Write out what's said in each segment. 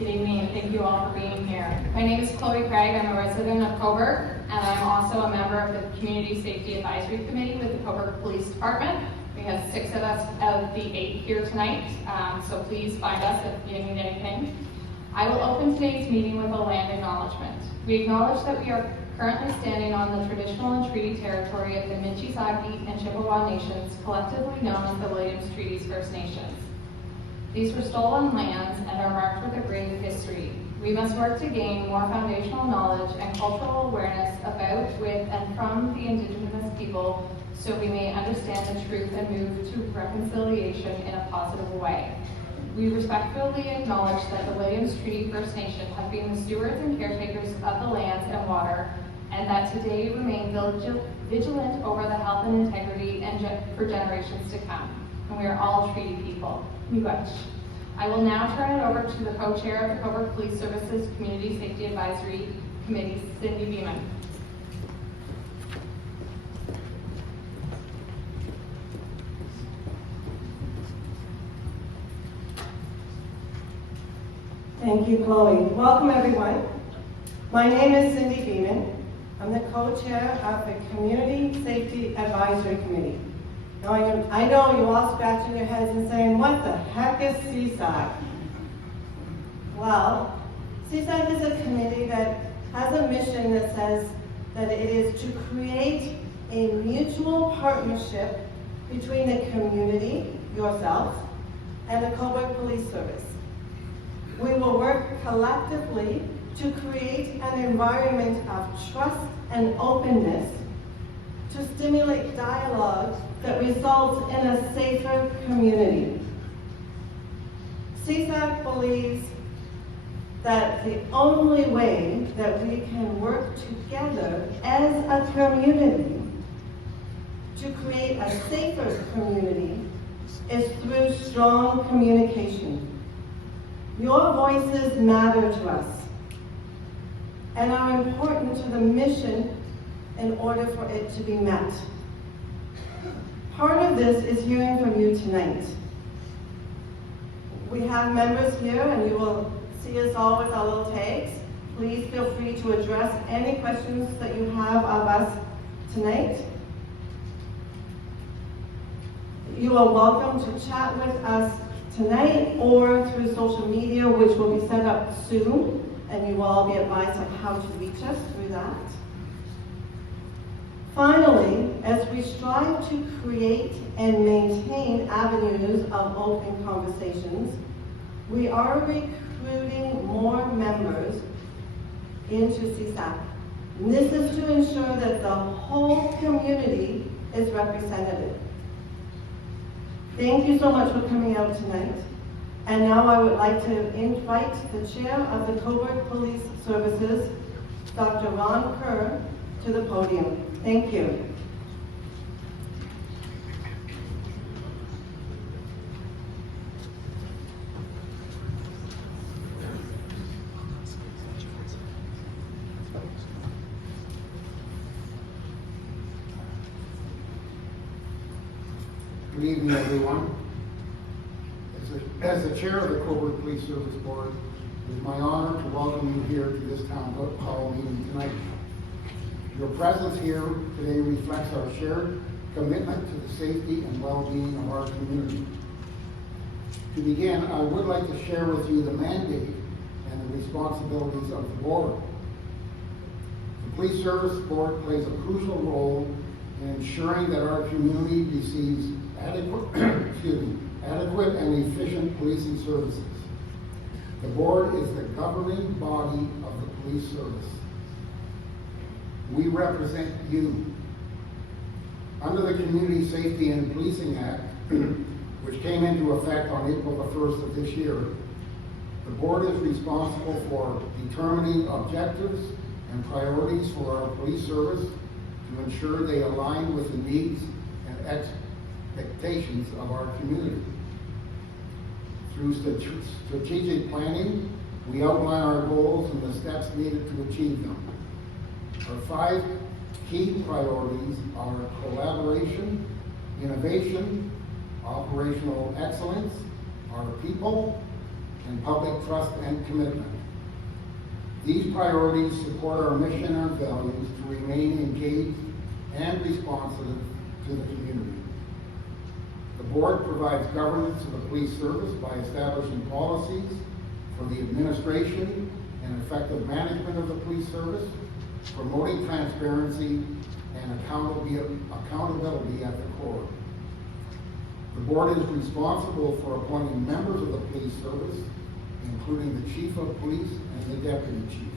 Good evening, and thank you all for being here. My name is Chloe Craig. I'm a resident of Cobourg, and I'm also a member of the Community Safety Advisory Committee with the Cobourg Police Department. We have 6 of us out of the 8 here tonight, so please find us if you need anything. I will open today's meeting with a land acknowledgement. We acknowledge that we are currently standing on the traditional and treaty territory of the Minchisagi and Chippewa Nations, collectively known as the Williams Treaties First Nations. These were stolen lands and are marked with a grave history. We must work to gain more foundational knowledge and cultural awareness about, with, and from the Indigenous people so we may understand the truth and move to reconciliation in a positive way. We respectfully acknowledge that the Williams Treaty First Nation have been the stewards and caretakers of the lands and water, and that today remain vigilant over the health and integrity and for generations to come. And we are all treaty people. Miigwech. I will now turn it over to the co-chair of the Cobourg Police Services Community Safety Advisory Committee, Cindy Beeman. Thank you, Chloe. Welcome, everyone. My name is Cindy Beeman. I'm the co-chair of the Community Safety Advisory Committee. Now, I know you're all scratching your heads and saying, what the heck is CSAC? Well, CSAC is a committee that has a mission that says that it is to create a mutual partnership between the community, yourself, and the Cobourg Police Service. We will work collectively to create an environment of trust and openness to stimulate dialogue that results in a safer community. CSAC believes that the only way that we can work together as a community to create a safer community is through strong communication. Your voices matter to us and are important to the mission in order for it to be met. Part of this is hearing from you tonight. We have members here, and you will see us all with our little tags. Please feel free to address any questions that you have of us tonight. You are welcome to chat with us tonight or through social media, which will be set up soon, and you will all be advised on how to reach us through that. Finally, as we strive to create and maintain avenues of open conversations, we are recruiting more members into CSAC. And this is to ensure that the whole community is represented. Thank you so much for coming out tonight. And now I would like to invite the chair of the Cobourg Police Services, Dr. Ron Kerr, to the podium. Thank you. Good evening, everyone. As the chair of the Cobourg Police Service Board, it is my honor to welcome you here to this town hall meeting tonight. Your presence here today reflects our shared commitment to the safety and well-being of our community. To begin, I would like to share with you the mandate and the responsibilities of the board. The Police Service Board plays a crucial role in ensuring that our community receives adequate and efficient policing services. The board is the governing body of the police service. We represent you. Under the Community Safety and Policing Act, which came into effect on April the 1st of this year, the board is responsible for determining objectives and priorities for our police service to ensure they align with the needs and expectations of our community. Through strategic planning, we outline our goals and the steps needed to achieve them. Our 5 key priorities are collaboration, innovation, operational excellence, our people, and public trust and commitment. These priorities support our mission and values to remain engaged and responsive to the community. The board provides governance to the police service by establishing policies for the administration and effective management of the police service, promoting transparency and accountability at the core. The board is responsible for appointing members of the police service, including the chief of police and the deputy chief,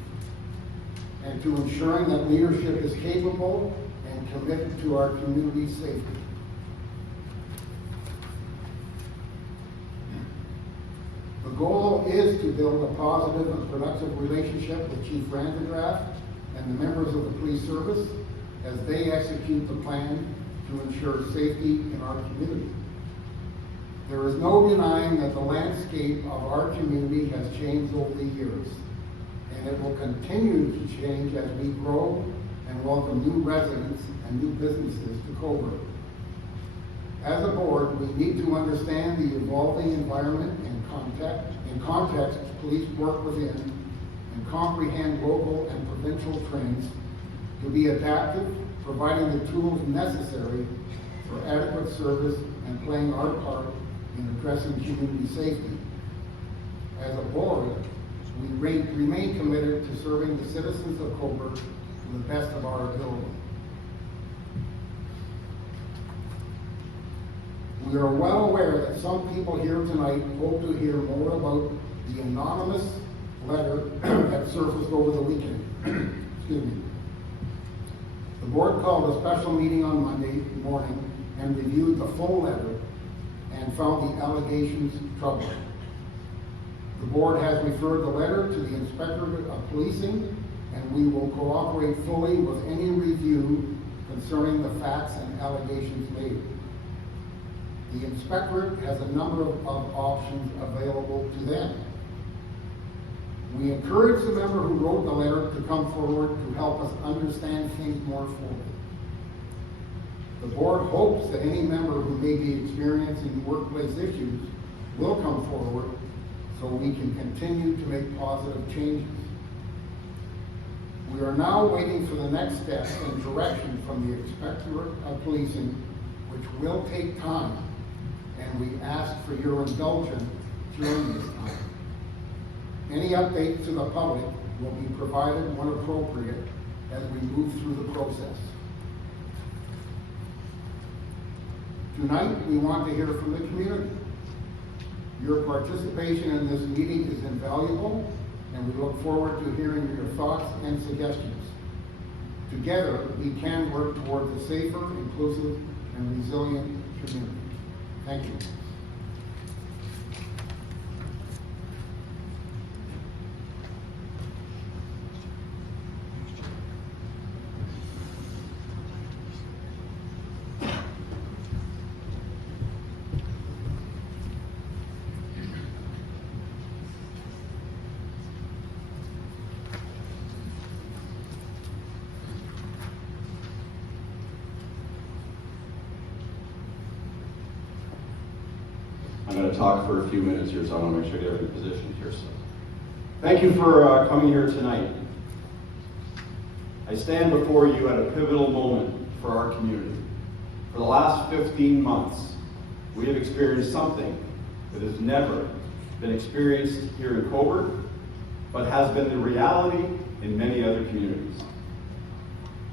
and to ensuring that leadership is capable and committed to our community's safety. The goal is to build a positive and productive relationship with Chief Randegraft and the members of the police service as they execute the plan to ensure safety in our community. There is no denying that the landscape of our community has changed over the years, and it will continue to change as we grow and welcome new residents and new businesses to Cobourg. As a board, we need to understand the evolving environment and context police work within and comprehend local and provincial trends to be adaptive, providing the tools necessary for adequate service and playing our part in addressing community safety. As a board, we remain committed to serving the citizens of Cobourg to the best of our ability. We are well aware that some people here tonight hope to hear more about the anonymous letter that surfaced over the weekend. Excuse me. The board called a special meeting on Monday morning and reviewed the full letter and found the allegations troubling. The board has referred the letter to the Inspector of Policing, and we will cooperate fully with any review concerning the facts and allegations made. The Inspectorate has a number of options available to them. We encourage the member who wrote the letter to come forward to help us understand things more fully. The board hopes that any member who may be experiencing workplace issues will come forward so we can continue to make positive changes. We are now waiting for the next steps and direction from the Inspectorate of Policing, which will take time, and we ask for your indulgence during this time. Any updates to the public will be provided when appropriate as we move through the process. Tonight, we want to hear from the community. Your participation in this meeting is invaluable, and we look forward to hearing your thoughts and suggestions. Together, we can work towards a safer, inclusive, and resilient community. Thank you. I'm going to talk for a few minutes here, so I want to make sure I get everybody positioned here. So, thank you for coming here tonight. I stand before you at a pivotal moment for our community. For the last 15 months, we have experienced something that has never been experienced here in Cobourg, but has been the reality in many other communities.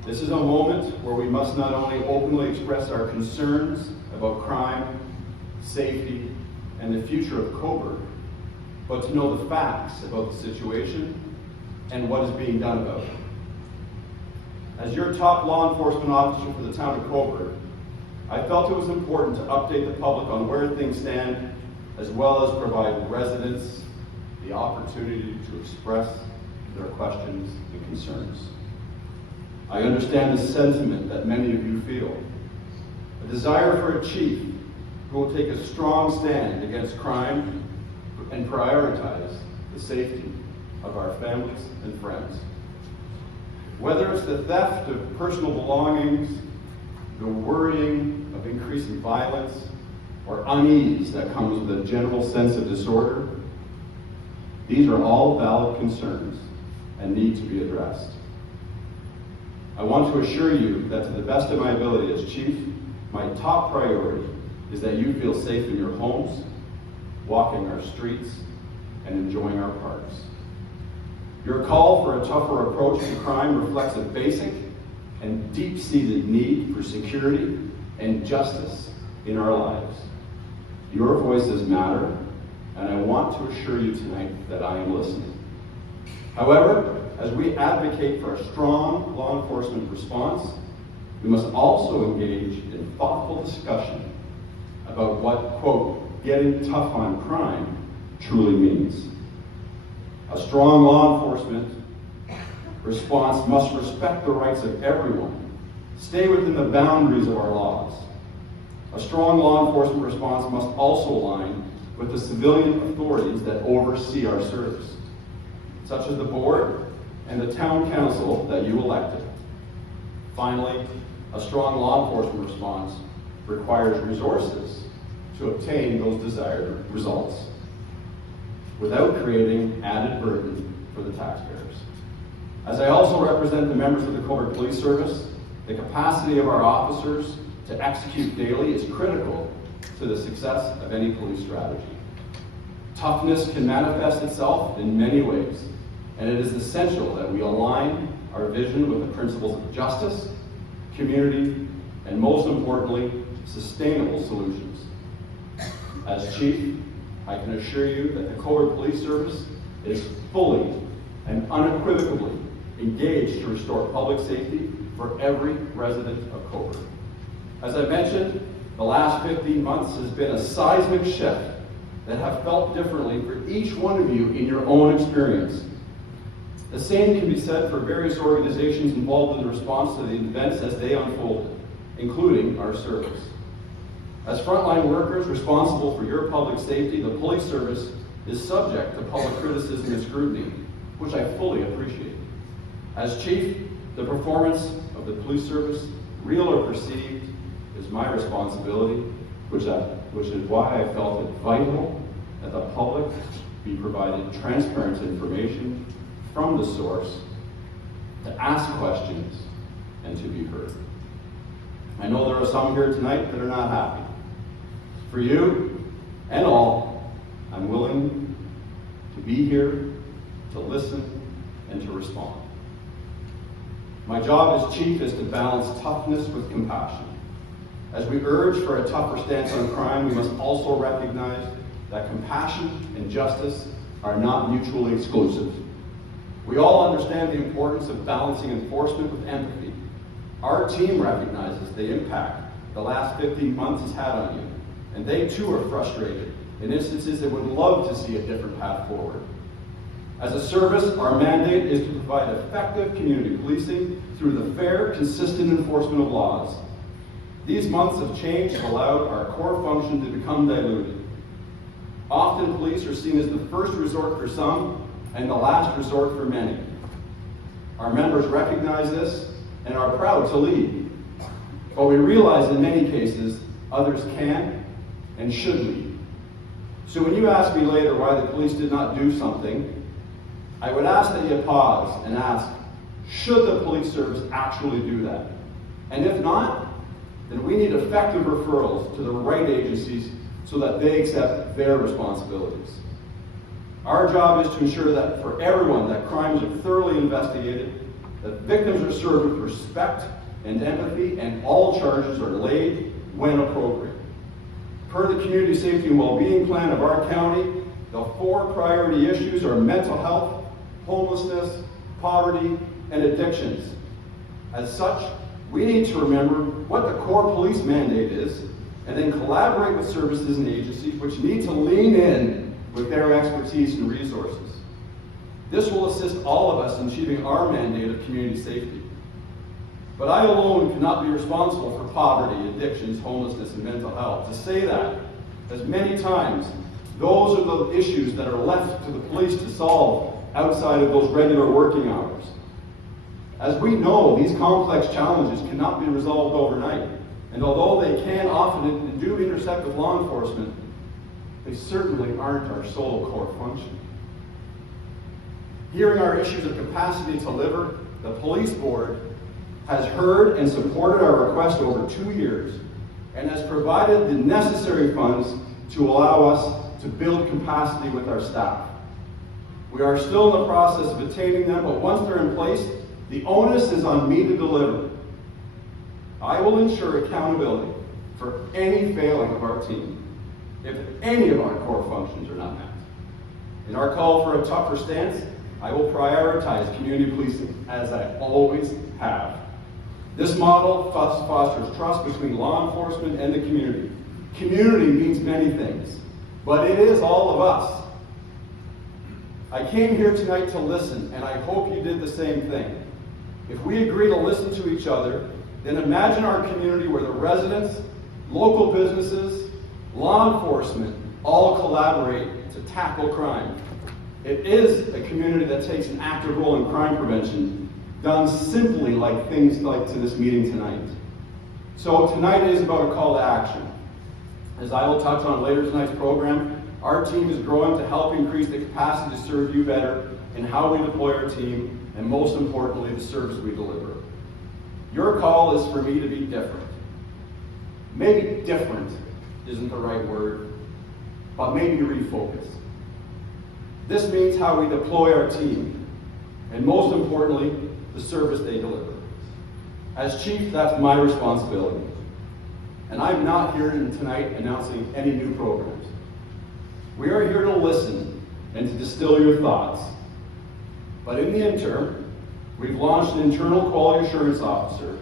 This is a moment where we must not only openly express our concerns about crime, safety, and the future of Cobourg, but to know the facts about the situation and what is being done about it. As your top law enforcement officer for the town of Cobourg, I felt it was important to update the public on where things stand, as well as provide residents the opportunity to express their questions and concerns. I understand the sentiment that many of you feel, a desire for a chief who will take a strong stand against crime and prioritize the safety of our families and friends. Whether it's the theft of personal belongings, the worrying of increasing violence, or unease that comes with a general sense of disorder, These are all valid concerns and need to be addressed. I want to assure you that to the best of my ability as chief, my top priority is that you feel safe in your homes, walking our streets, and enjoying our parks. Your call for a tougher approach to crime reflects a basic and deep-seated need for security and justice in our lives. Your voices matter, and I want to assure you tonight that I am listening. However, as we advocate for a strong law enforcement response, we must also engage in thoughtful discussion about what, quote, getting tough on crime truly means. A strong law enforcement response must respect the rights of everyone, stay within the boundaries of our laws. A strong law enforcement response must also align with the civilian authorities that oversee our service, such as the board and the town council that you elected. Finally, a strong law enforcement response requires resources to obtain those desired results without creating added burden for the taxpayers. As I also represent the members of the Cobourg Police Service, the capacity of our officers to execute daily is critical to the success of any police strategy. Toughness can manifest itself in many ways, and it is essential that we align our vision with the principles of justice, community, and most importantly, sustainable solutions. As chief, I can assure you that the Cobourg Police Service is fully and unequivocally engaged to restore public safety for every resident of Cobourg. As I mentioned, the last 15 months has been a seismic shift that have felt differently for each one of you in your own experience. The same can be said for various organizations involved in the response to the events as they unfolded, including our service. As frontline workers responsible for your public safety, the police service is subject to public criticism and scrutiny, which I fully appreciate. As chief, the performance of the police service, real or perceived, is my responsibility, which is why I felt it vital that the public be provided transparent information from the source, to ask questions, and to be heard. I know there are some here tonight that are not happy. For you and all, I'm willing to be here, to listen, and to respond. My job as chief is to balance toughness with compassion. As we urge for a tougher stance on crime, we must also recognize that compassion and justice are not mutually exclusive. We all understand the importance of balancing enforcement with empathy. Our team recognizes the impact the last 15 months has had on you, and they too are frustrated in instances that would love to see a different path forward. As a service, our mandate is to provide effective community policing through the fair, consistent enforcement of laws. These months of change have allowed our core function to become diluted. Often police are seen as the first resort for some and the last resort for many. Our members recognize this and are proud to lead. But we realize in many cases others can and should lead. So when you ask me later why the police did not do something, I would ask that you pause and ask, should the police service actually do that? And if not, then we need effective referrals to the right agencies so that they accept their responsibilities. Our job is to ensure that for everyone that crimes are thoroughly investigated, that victims are served with respect and empathy, and all charges are laid when appropriate. Per the Community Safety and Wellbeing Plan of our county, the 4 priority issues are mental health, homelessness, poverty, and addictions. As such, we need to remember what the core police mandate is, and then collaborate with services and agencies which need to lean in with their expertise and resources. This will assist all of us in achieving our mandate of community safety. But I alone cannot be responsible for poverty, addictions, homelessness, and mental health. To say that, as many times, those are the issues that are left to the police to solve outside of those regular working hours. As we know, these complex challenges cannot be resolved overnight. And although they can often and do intersect with law enforcement, they certainly aren't our sole core function. Hearing our issues of capacity to deliver, the police board has heard and supported our request over 2 years and has provided the necessary funds to allow us to build capacity with our staff. We are still in the process of attaining them, but once they're in place, the onus is on me to deliver. I will ensure accountability for any failing of our team if any of our core functions are not met. In our call for a tougher stance, I will prioritize community policing, as I always have. This model fosters trust between law enforcement and the community. Community means many things, but it is all of us. I came here tonight to listen, and I hope you did the same thing. If we agree to listen to each other, then imagine our community where the residents, local businesses, law enforcement all collaborate to tackle crime. It is a community that takes an active role in crime prevention, done simply like things like to this meeting tonight. So tonight is about a call to action. As I will touch on later tonight's program, our team is growing to help increase the capacity to serve you better in how we deploy our team, and most importantly, the service we deliver. Your call is for me to be different. Maybe different isn't the right word, but maybe refocus. This means how we deploy our team, and most importantly, the service they deliver. As chief, that's my responsibility. And I'm not here tonight announcing any new programs. We are here to listen and to distill your thoughts. But in the interim, we've launched an internal quality assurance officer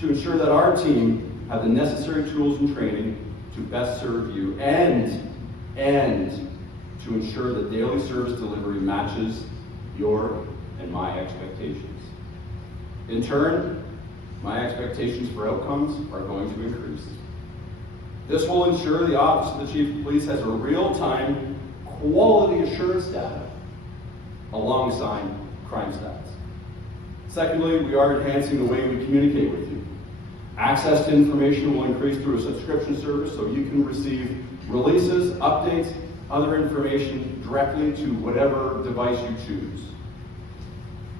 to ensure that our team have the necessary tools and training to best serve you and to ensure that daily service delivery matches your and my expectations. In turn, my expectations for outcomes are going to increase. This will ensure the Office of the Chief of Police has a real-time quality assurance data alongside crime stats. Secondly, we are enhancing the way we communicate with you. Access to information will increase through a subscription service so you can receive releases, updates, other information directly to whatever device you choose.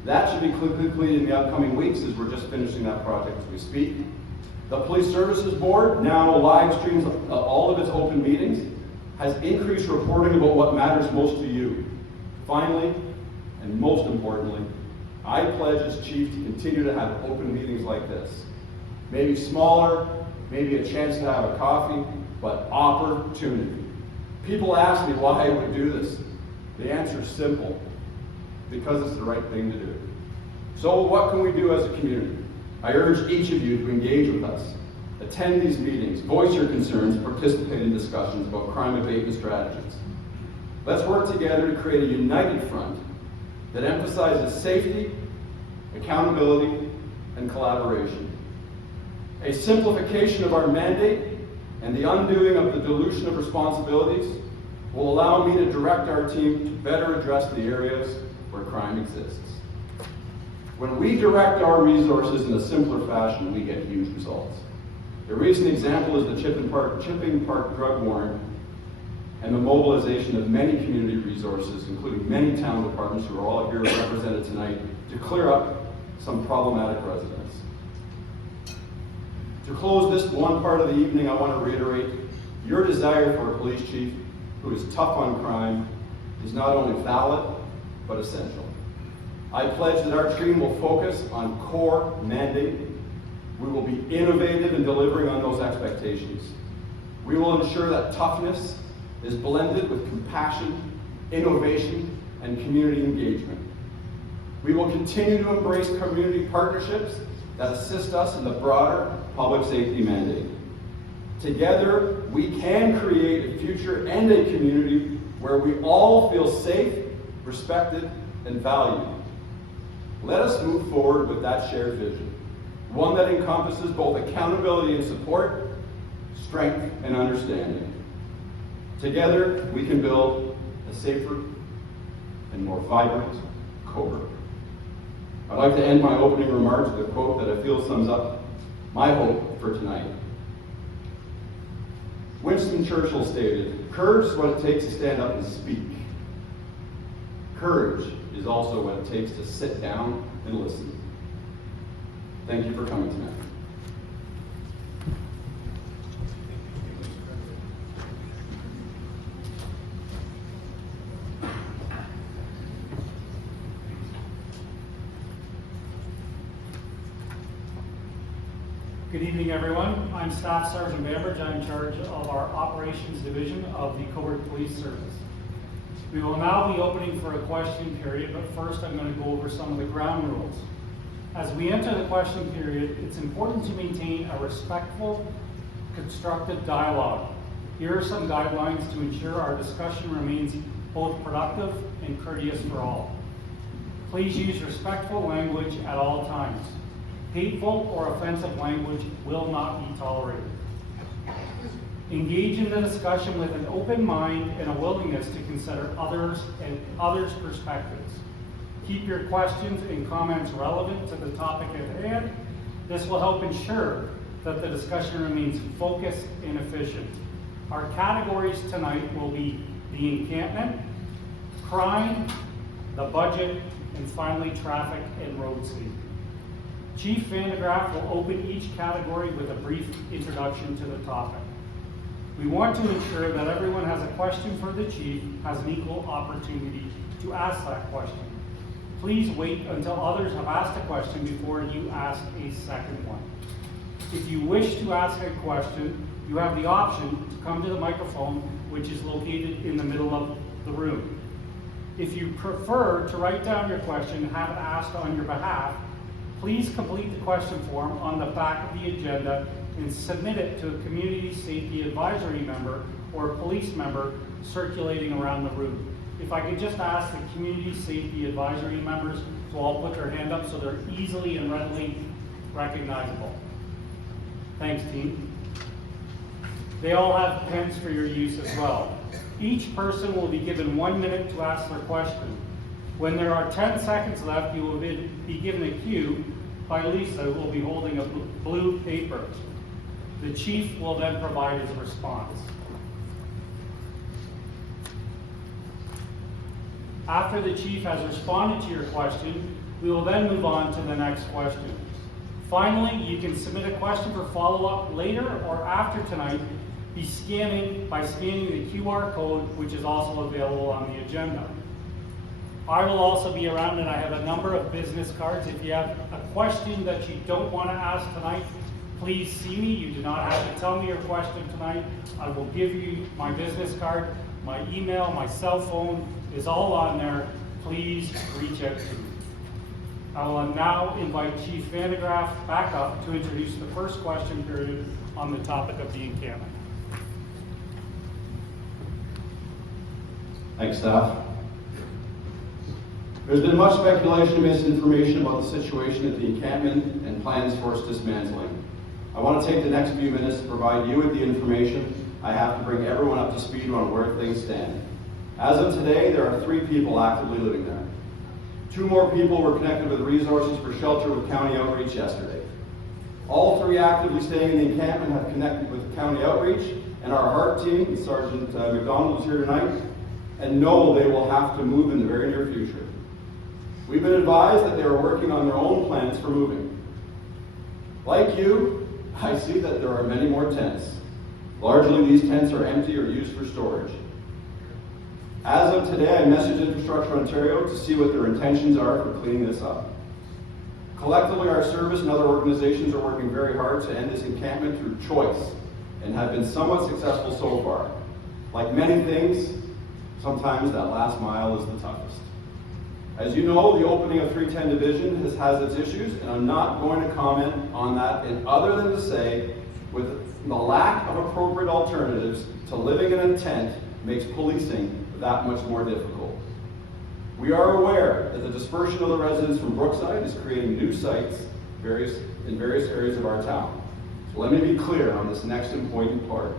That should be completed in the upcoming weeks as we're just finishing that project as we speak. The Police Services Board now live streams all of its open meetings, has increased reporting about what matters most to you. Finally, and most importantly, I pledge as chief to continue to have open meetings like this. Maybe smaller, maybe a chance to have a coffee, but opportunity. People ask me why I would do this. The answer is simple, because it's the right thing to do. So what can we do as a community? I urge each of you to engage with us. Attend these meetings, voice your concerns, participate in discussions about crime abatement strategies. Let's work together to create a united front that emphasizes safety, accountability, and collaboration. A simplification of our mandate and the undoing of the dilution of responsibilities will allow me to direct our team to better address the areas where crime exists. When we direct our resources in a simpler fashion, we get huge results. A recent example is the Chipping Park drug warrant and the mobilization of many community resources, including many town departments who are all here represented tonight, to clear up some problematic residents. To close this one part of the evening, I want to reiterate your desire for a police chief who is tough on crime is not only valid, but essential. I pledge that our team will focus on core mandate. We will be innovative in delivering on those expectations. We will ensure that toughness is blended with compassion, innovation, and community engagement. We will continue to embrace community partnerships that assist us in the broader public safety mandate. Together, we can create a future and a community where we all feel safe, respected, and valued. Let us move forward with that shared vision, one that encompasses both accountability and support, strength and understanding. Together, we can build a safer and more vibrant Cobourg. I'd like to end my opening remarks with a quote that I feel sums up my hope for tonight. Winston Churchill stated, "Courage is what it takes to stand up and speak. Courage is also what it takes to sit down and listen. Thank you for coming tonight. Good evening, everyone. I'm Staff Sergeant Bambridge. I'm in charge of our Operations Division of the Cobourg Police Service. We will now be opening for a question period, but first I'm going to go over some of the ground rules. As we enter the question period, it's important to maintain a respectful, constructive dialogue. Here are some guidelines to ensure our discussion remains both productive and courteous for all. Please use respectful language at all times. Hateful or offensive language will not be tolerated. Engage in the discussion with an open mind and a willingness to consider others and others' perspectives. Keep your questions and comments relevant to the topic at hand. This will help ensure that the discussion remains focused and efficient. Our categories tonight will be the encampment, crime, the budget, and finally traffic and road safety. Chief Van de Graaff will open each category with a brief introduction to the topic. We want to ensure that everyone has a question for the Chief has an equal opportunity to ask that question. Please wait until others have asked a question before you ask a second one. If you wish to ask a question, you have the option to come to the microphone, which is located in the middle of the room. If you prefer to write down your question and have it asked on your behalf, please complete the question form on the back of the agenda and submit it to a Community Safety Advisory member or a police member circulating around the room. If I could just ask the Community Safety Advisory members to all put their hand up so they're easily and readily recognizable. Thanks, team. They all have pens for your use as well. Each person will be given 1 minute to ask their question. When there are 10 seconds left, you will be given a cue by Lisa, who will be holding a blue paper. The Chief will then provide his response. After the Chief has responded to your question, we will then move on to the next question. Finally, you can submit a question for follow-up later or after tonight by scanning the QR code, which is also available on the agenda. I will also be around, and I have a number of business cards. If you have a question that you don't want to ask tonight, please see me. You do not have to tell me your question tonight. I will give you my business card, my email, my cell phone is all on there. Please reach out to me. I will now invite Chief Van de Graaff back up to introduce the first question period on the topic of the encampment. Thanks, staff. There's been much speculation and misinformation about the situation at the encampment and plans for its dismantling. I want to take the next few minutes to provide you with the information I have to bring everyone up to speed on where things stand. As of today, there are 3 people actively living there. 2 more people were connected with resources for shelter with county outreach yesterday. All 3 actively staying in the encampment have connected with county outreach and our HART team, Sergeant McDonald is here tonight, and know they will have to move in the very near future. We've been advised that they are working on their own plans for moving. Like you, I see that there are many more tents. Largely, these tents are empty or used for storage. As of today, I messaged Infrastructure Ontario to see what their intentions are for cleaning this up. Collectively, our service and other organizations are working very hard to end this encampment through choice and have been somewhat successful so far. Like many things, sometimes that last mile is the toughest. As you know, the opening of 310 Division has its issues, and I'm not going to comment on that other than to say, with the lack of appropriate alternatives to living in a tent makes policing that much more difficult. We are aware that the dispersion of the residents from Brookside is creating new sites in various areas of our town. So let me be clear on this next important part.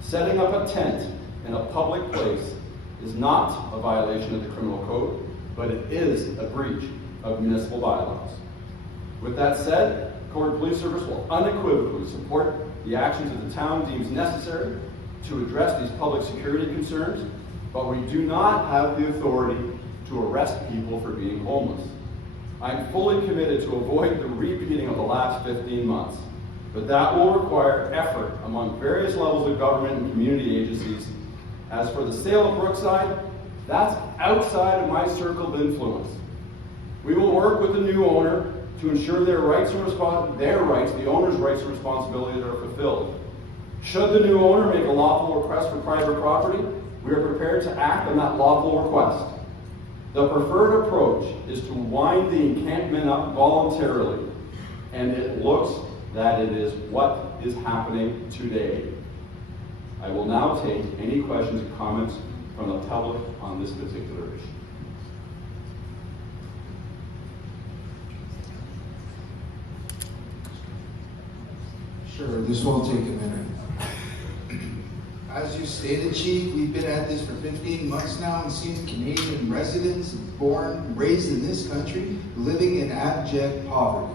Setting up a tent in a public place is not a violation of the criminal code, but it is a breach of municipal bylaws. With that said, Cobourg Police Service will unequivocally support the actions that the town deems necessary to address these public security concerns, but we do not have the authority to arrest people for being homeless. I'm fully committed to avoid the repeating of the last 15 months, but that will require effort among various levels of government and community agencies. As for the sale of Brookside, that's outside of my circle of influence. We will work with the new owner to ensure the owner's rights and responsibilities are fulfilled. Should the new owner make a lawful request for private property, we are prepared to act on that lawful request. The preferred approach is to wind the encampment up voluntarily, and it looks that it is what is happening today. I will now take any questions or comments from the public on this particular issue. Sure, this won't take a minute. As you stated, Chief, we've been at this for 15 months now and seen Canadian residents born and raised in this country living in abject poverty.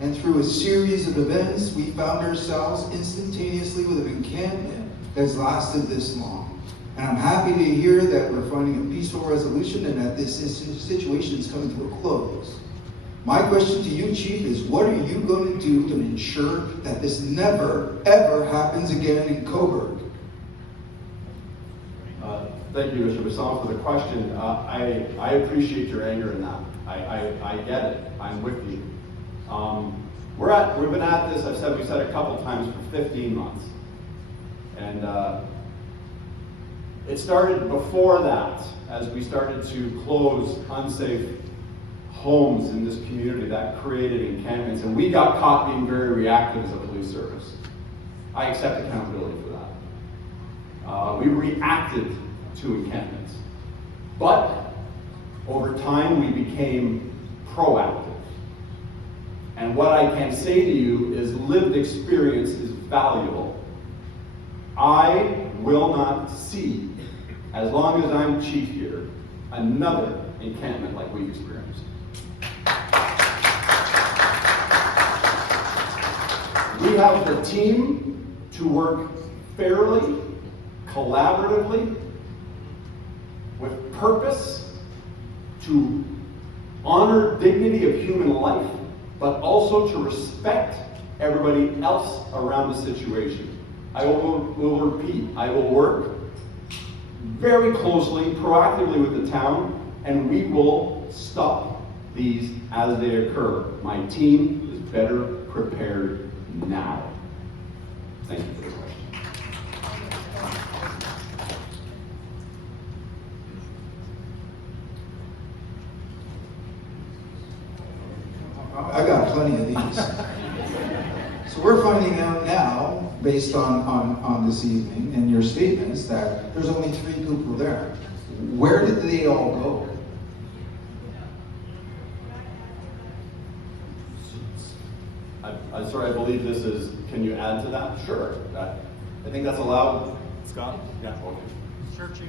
And through a series of events, we found ourselves instantaneously with an encampment that's lasted this long. And I'm happy to hear that we're finding a peaceful resolution and that this situation is coming to a close. My question to you, Chief, is what are you going to do to ensure that this never, ever happens again in Cobourg? Thank you, Mr. Bassam, for the question. I appreciate your anger in that. I get it. I'm with you. We've been at this, we said a couple times, for 15 months. And it started before that, as we started to close unsafe homes in this community that created encampments, and we got caught being very reactive as a police service. I accept accountability for that. We reacted to encampments. But over time, we became proactive. And what I can say to you is lived experience is valuable. I will not see, as long as I'm chief here, another encampment like we've experienced. We have the team to work fairly, collaboratively, with purpose, to honor dignity of human life, but also to respect everybody else around the situation. I will repeat, I will work very closely, proactively with the town, and we will stop these as they occur. My team is better prepared now. Thank you for the question. I got plenty of these. So we're finding out now, based on this evening and your statements, that there's only 3 people there. Where did they all go? I'm sorry, I believe this is, can you add to that? Sure. I think that's allowed. Scott? Yeah, okay. Sure, Chief.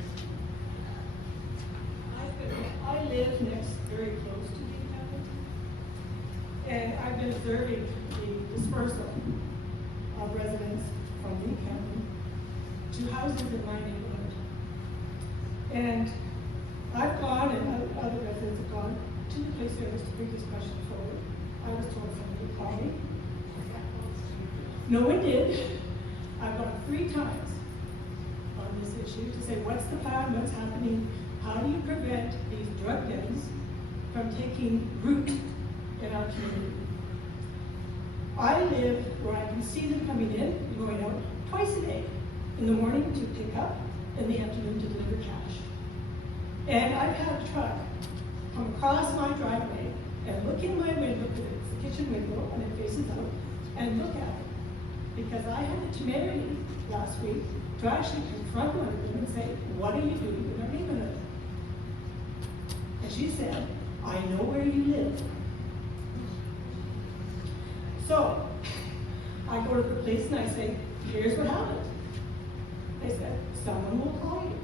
I live very close to the encampment, and I've been observing the dispersal of residents from the encampment to houses in my neighborhood. And I've gone, and other residents have gone, to the police service to bring this question forward. I was told somebody would call me. No one did. I've gone 3 times on this issue to say, what's the plan, what's happening, how do you prevent these drug dens from taking root in our community? I live where I can see them coming in and going out twice a day, in the morning to pick up, in the afternoon to deliver cash. And I've had a truck come across my driveway and look in my window, because it's the kitchen window and it faces out, and look at it. Because I had the temerity last week to actually confront one of them and say, what are you doing in our neighborhood? And she said, I know where you live. So, I go to the police and I say, here's what happened. They said, someone will call you.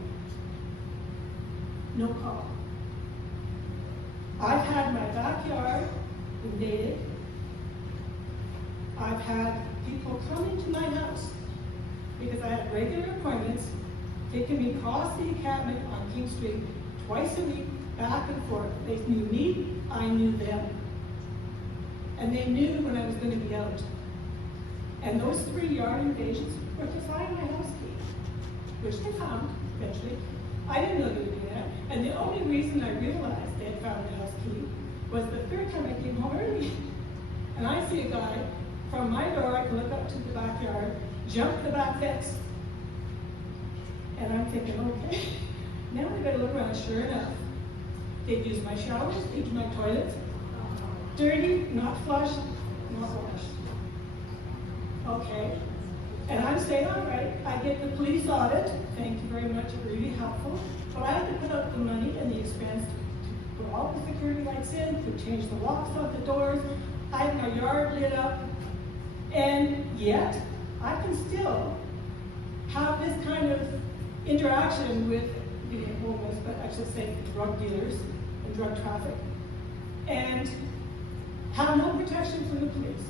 No call. I've had my backyard invaded. I've had people come into my house because I had regular appointments taking me across the encampment on King Street twice a week, back and forth. They knew me, I knew them. And they knew when I was going to be out. And those 3 yard invasions were to find my house key, which they found eventually. I didn't know they were doing that. And the only reason I realized they had found the house key was the third time I came home early. And I see a guy from my door, I can look up to the backyard, jump the back fence. And I'm thinking, okay, now we better look around. Sure enough, they'd used my showers, they'd used my toilets. Dirty, not flushed, not washed. Okay. And I'm saying, all right, I get the police audit. Thank you very much, really helpful. But I have to put up the money and the expense to put all the security lights in, to change the locks on the doors. I have my yard lit up. And yet, I can still have this kind of interaction with the homeless, but I should say drug dealers and drug traffic, and have no protection from the police.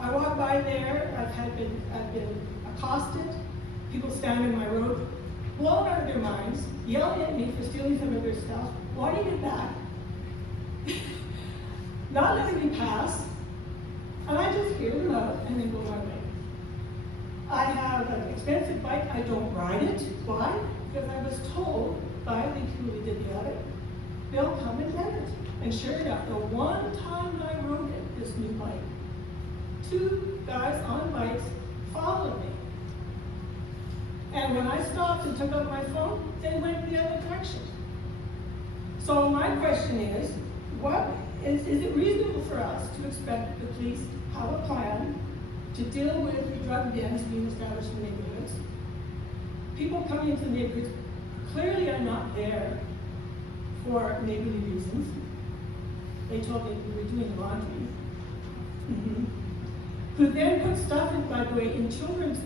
I walk by there, I've been accosted, people stand in my road, blown out of their minds, yelling at me for stealing some of their stuff, wanting it back, not letting me pass, and I just hear them out and then go my way. I have an expensive bike, I don't ride it. Why? Because I was told by the people who did the audit, they'll come and get it. And sure enough, the one time I rode it, this new bike, 2 guys on bikes followed me. And when I stopped and took out my phone, they went the other direction. So my question is it reasonable for us to expect the police have a plan to deal with the drug dens being established in neighborhoods? People coming into the neighborhoods clearly are not there for neighborly reasons. They told me we were doing laundry. Who then put stuff in, by the way, in the children's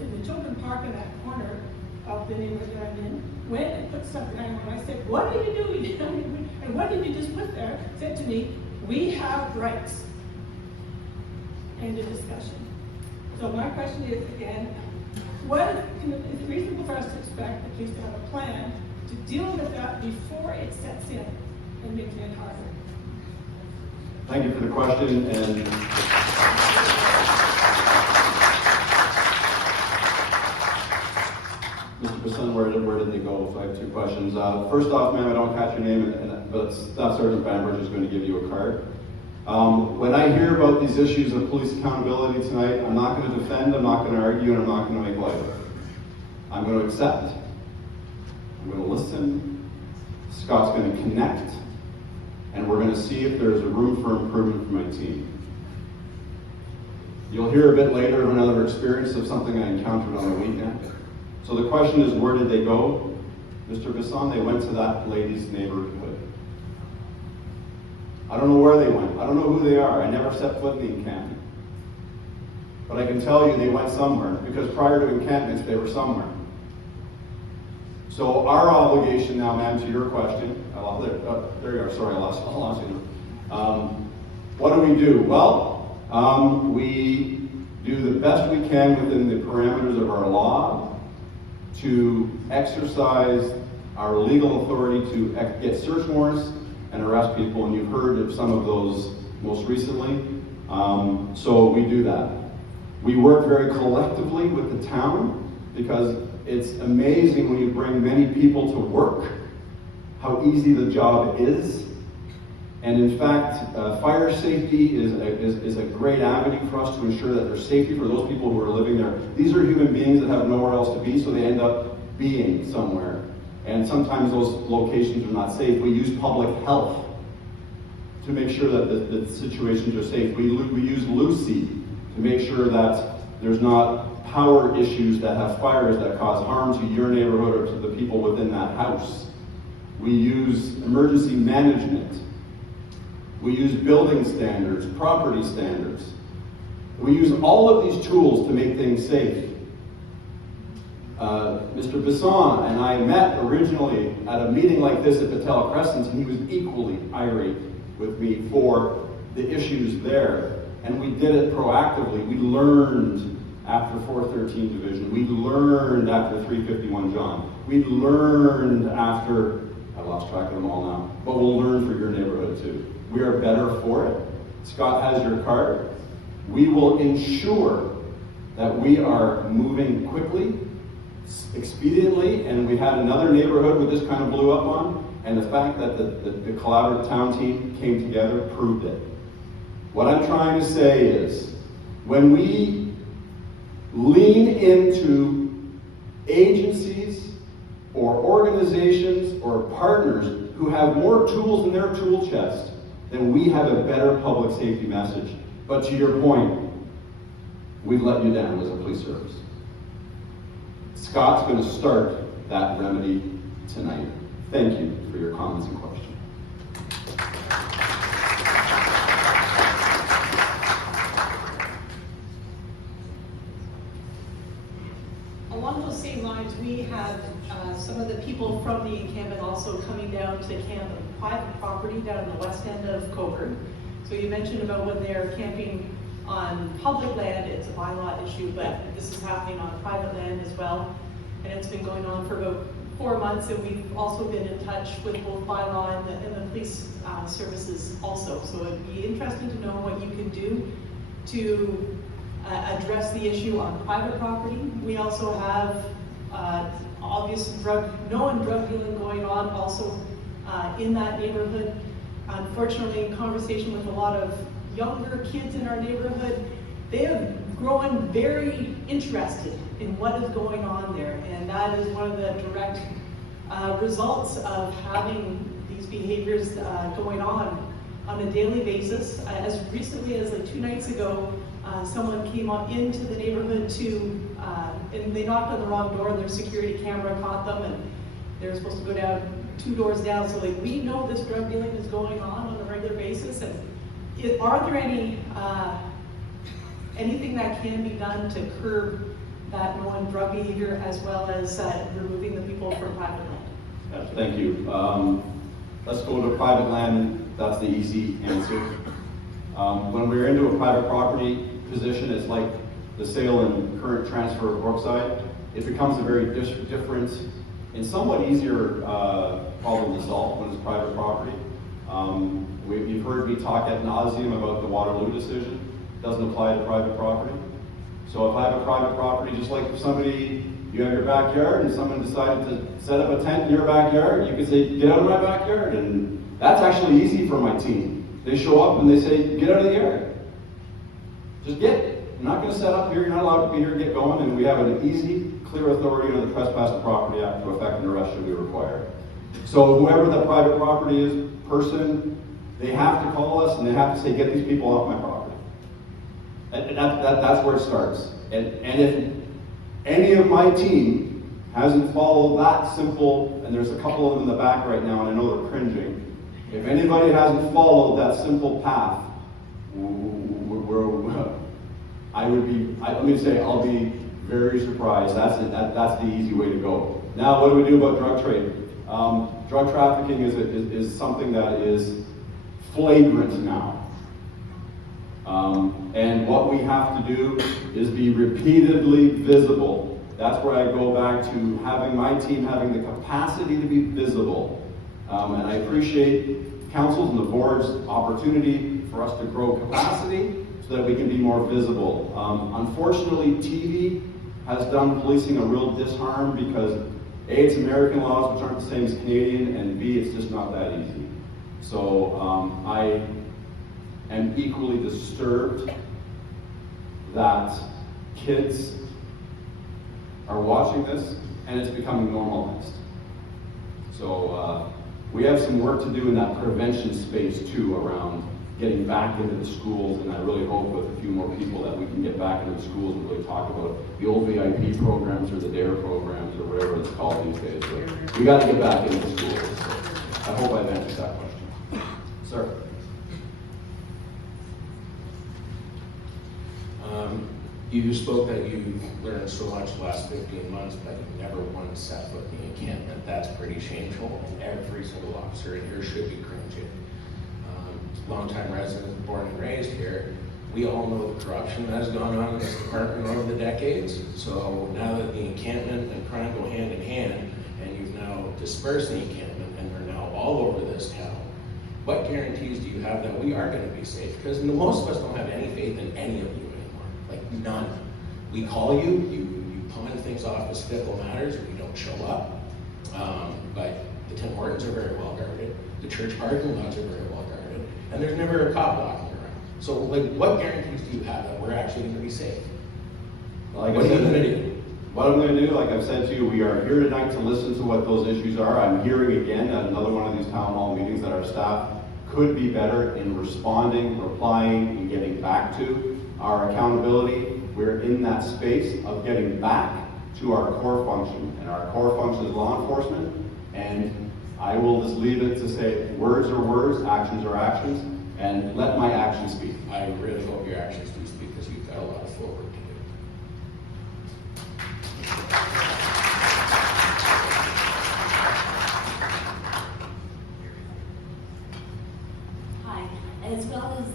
park in that corner of the neighborhood that I'm in, went and put stuff in. And I said, what are you doing? And what did you just put there? Said to me, we have rights. End of discussion. So my question is, again, is it reasonable for us to expect the police to have a plan to deal with that before it sets in and makes it harder? Thank you for the question, and Mr. Basson, where did they go? So I have 2 questions. First off, ma'am, I don't catch your name, but Staff Sergeant Bamberge is going to give you a card. When I hear about these issues of police accountability tonight, I'm not going to defend, I'm not going to argue, and I'm not going to make light of it. I'm going to accept. I'm going to listen. Scott's going to connect. And we're going to see if there's a room for improvement for my team. You'll hear a bit later of another experience of something I encountered on the weekend. So the question is, where did they go? Mr. Basson, they went to that lady's neighborhood. I don't know where they went. I don't know who they are. I never set foot in the encampment. But I can tell you they went somewhere, because prior to encampments, they were somewhere. So our obligation now, ma'am, to your question, there you are, sorry, I lost you. What do we do? Well, we do the best we can within the parameters of our law to exercise our legal authority to get search warrants and arrest people, and you've heard of some of those most recently. So we do that. We work very collectively with the town, because it's amazing when you bring many people to work, how easy the job is. And in fact, fire safety is a great avenue for us to ensure that there's safety for those people who are living there. These are human beings that have nowhere else to be, so they end up being somewhere. And sometimes those locations are not safe. We use public health to make sure that the situations are safe. We use Lucy to make sure that there's not power issues that have fires that cause harm to your neighborhood or to the people within that house. We use emergency management. We use building standards, property standards. We use all of these tools to make things safe. Mr. Basson and I met originally at a meeting like this at Patel Crescent, and he was equally irate with me for the issues there. And we did it proactively. We learned after 413 Division. We learned after 351 John. We learned after, I lost track of them all now. But we'll learn for your neighborhood too. We are better for it. Scott has your card. We will ensure that we are moving quickly, expediently, and we had another neighborhood with this kind of blew up on, and the fact that the collaborative town team came together proved it. What I'm trying to say is, when we lean into agencies or organizations or partners who have more tools in their tool chest, then we have a better public safety message. But to your point, we've let you down as a police service. Scott's going to start that remedy tonight. Thank you for your comments and questions. Along those same lines, we have some of the people from the encampment also coming down to camp on private property down in the west end of Coburg. So you mentioned about when they're camping on public land, it's a bylaw issue, but this is happening on private land as well. And it's been going on for about 4 months, and we've also been in touch with both bylaw and the police services also. So it'd be interesting to know what you can do to address the issue on private property. We also have obvious known drug dealing going on also in that neighborhood. Unfortunately, in conversation with a lot of younger kids in our neighborhood, they have grown very interested in what is going on there, and that is one of the direct results of having these behaviors going on a daily basis. As recently as like 2 nights ago, someone came up into the neighborhood and they knocked on the wrong door, and their security camera caught them, and they were supposed to go down 2 doors down. So like, we know this drug dealing is going on a regular basis, and are there any anything that can be done to curb that known drug behavior, as well as removing the people from private land? Yes, thank you. Let's go to private land. That's the easy answer. When we're into a private property position, it's like the sale and current transfer of Brookside. It becomes a very different and somewhat easier problem to solve when it's private property. You've heard me talk ad nauseum about the Waterloo decision. It doesn't apply to private property. So if I have a private property, just like if you have your backyard and someone decided to set up a tent in your backyard, you can say, get out of my backyard. And that's actually easy for my team. They show up and they say, get out of the yard. Just get it. I'm not going to set up here, you're not allowed to be here, get going, and we have an easy, clear authority under the Trespass and Property Act to effect an arrest should we require it. So whoever the private property is, person, they have to call us and they have to say, get these people off my property. And that's where it starts. And if any of my team hasn't followed that simple, and there's a couple of them in the back right now, and I know they're cringing, if anybody hasn't followed that simple path, I'll be very surprised. That's the easy way to go. Now, what do we do about drug trade? Drug trafficking is something that is flagrant now. And what we have to do is be repeatedly visible. That's where I go back to having my team having the capacity to be visible. And I appreciate council's and the board's opportunity for us to grow capacity so that we can be more visible. Unfortunately, TV has done policing a real disharm because A, it's American laws, which aren't the same as Canadian, and B, it's just not that easy. So I am equally disturbed that kids are watching this and it's becoming normalized. So we have some work to do in that prevention space too, around getting back into the schools, and I really hope with a few more people that we can get back into the schools and really talk about the old VIP programs or the DARE programs or whatever it's called these days. But we got to get back into the schools. So I hope I've answered that question. Sir. You spoke that you learned so much the last 15 months, but you never once set foot in the encampment. That's pretty shameful, and every single officer in here should be cringing. Longtime resident, born and raised here, we all know the corruption that has gone on in this department over the decades. So now that the encampment and crime go hand in hand, and you've now dispersed the encampment, and they're now what guarantees do you have that we are gonna be safe? Because most of us don't have any faith in any of you anymore, like none. We call you, you pawn things off as fickle matters, and you don't show up. But the Tim Hortons are very well guarded, the church parking lots are very well guarded, and there's never a cop walking around. So like, what guarantees do you have that we're actually gonna be safe? Like What I are you said, gonna do? what I'm gonna do, like I've said to you, we are here tonight to listen to what those issues are. I'm hearing again at another one of these town hall meetings that our staff could be better in responding, replying, and getting back to our accountability. We're in that space of getting back to our core function, and our core function is law enforcement. And I will just leave it to say, words are words, actions are actions, and let my actions speak. I really hope your actions do speak, because you've got a lot of forward to do. Hi. As well as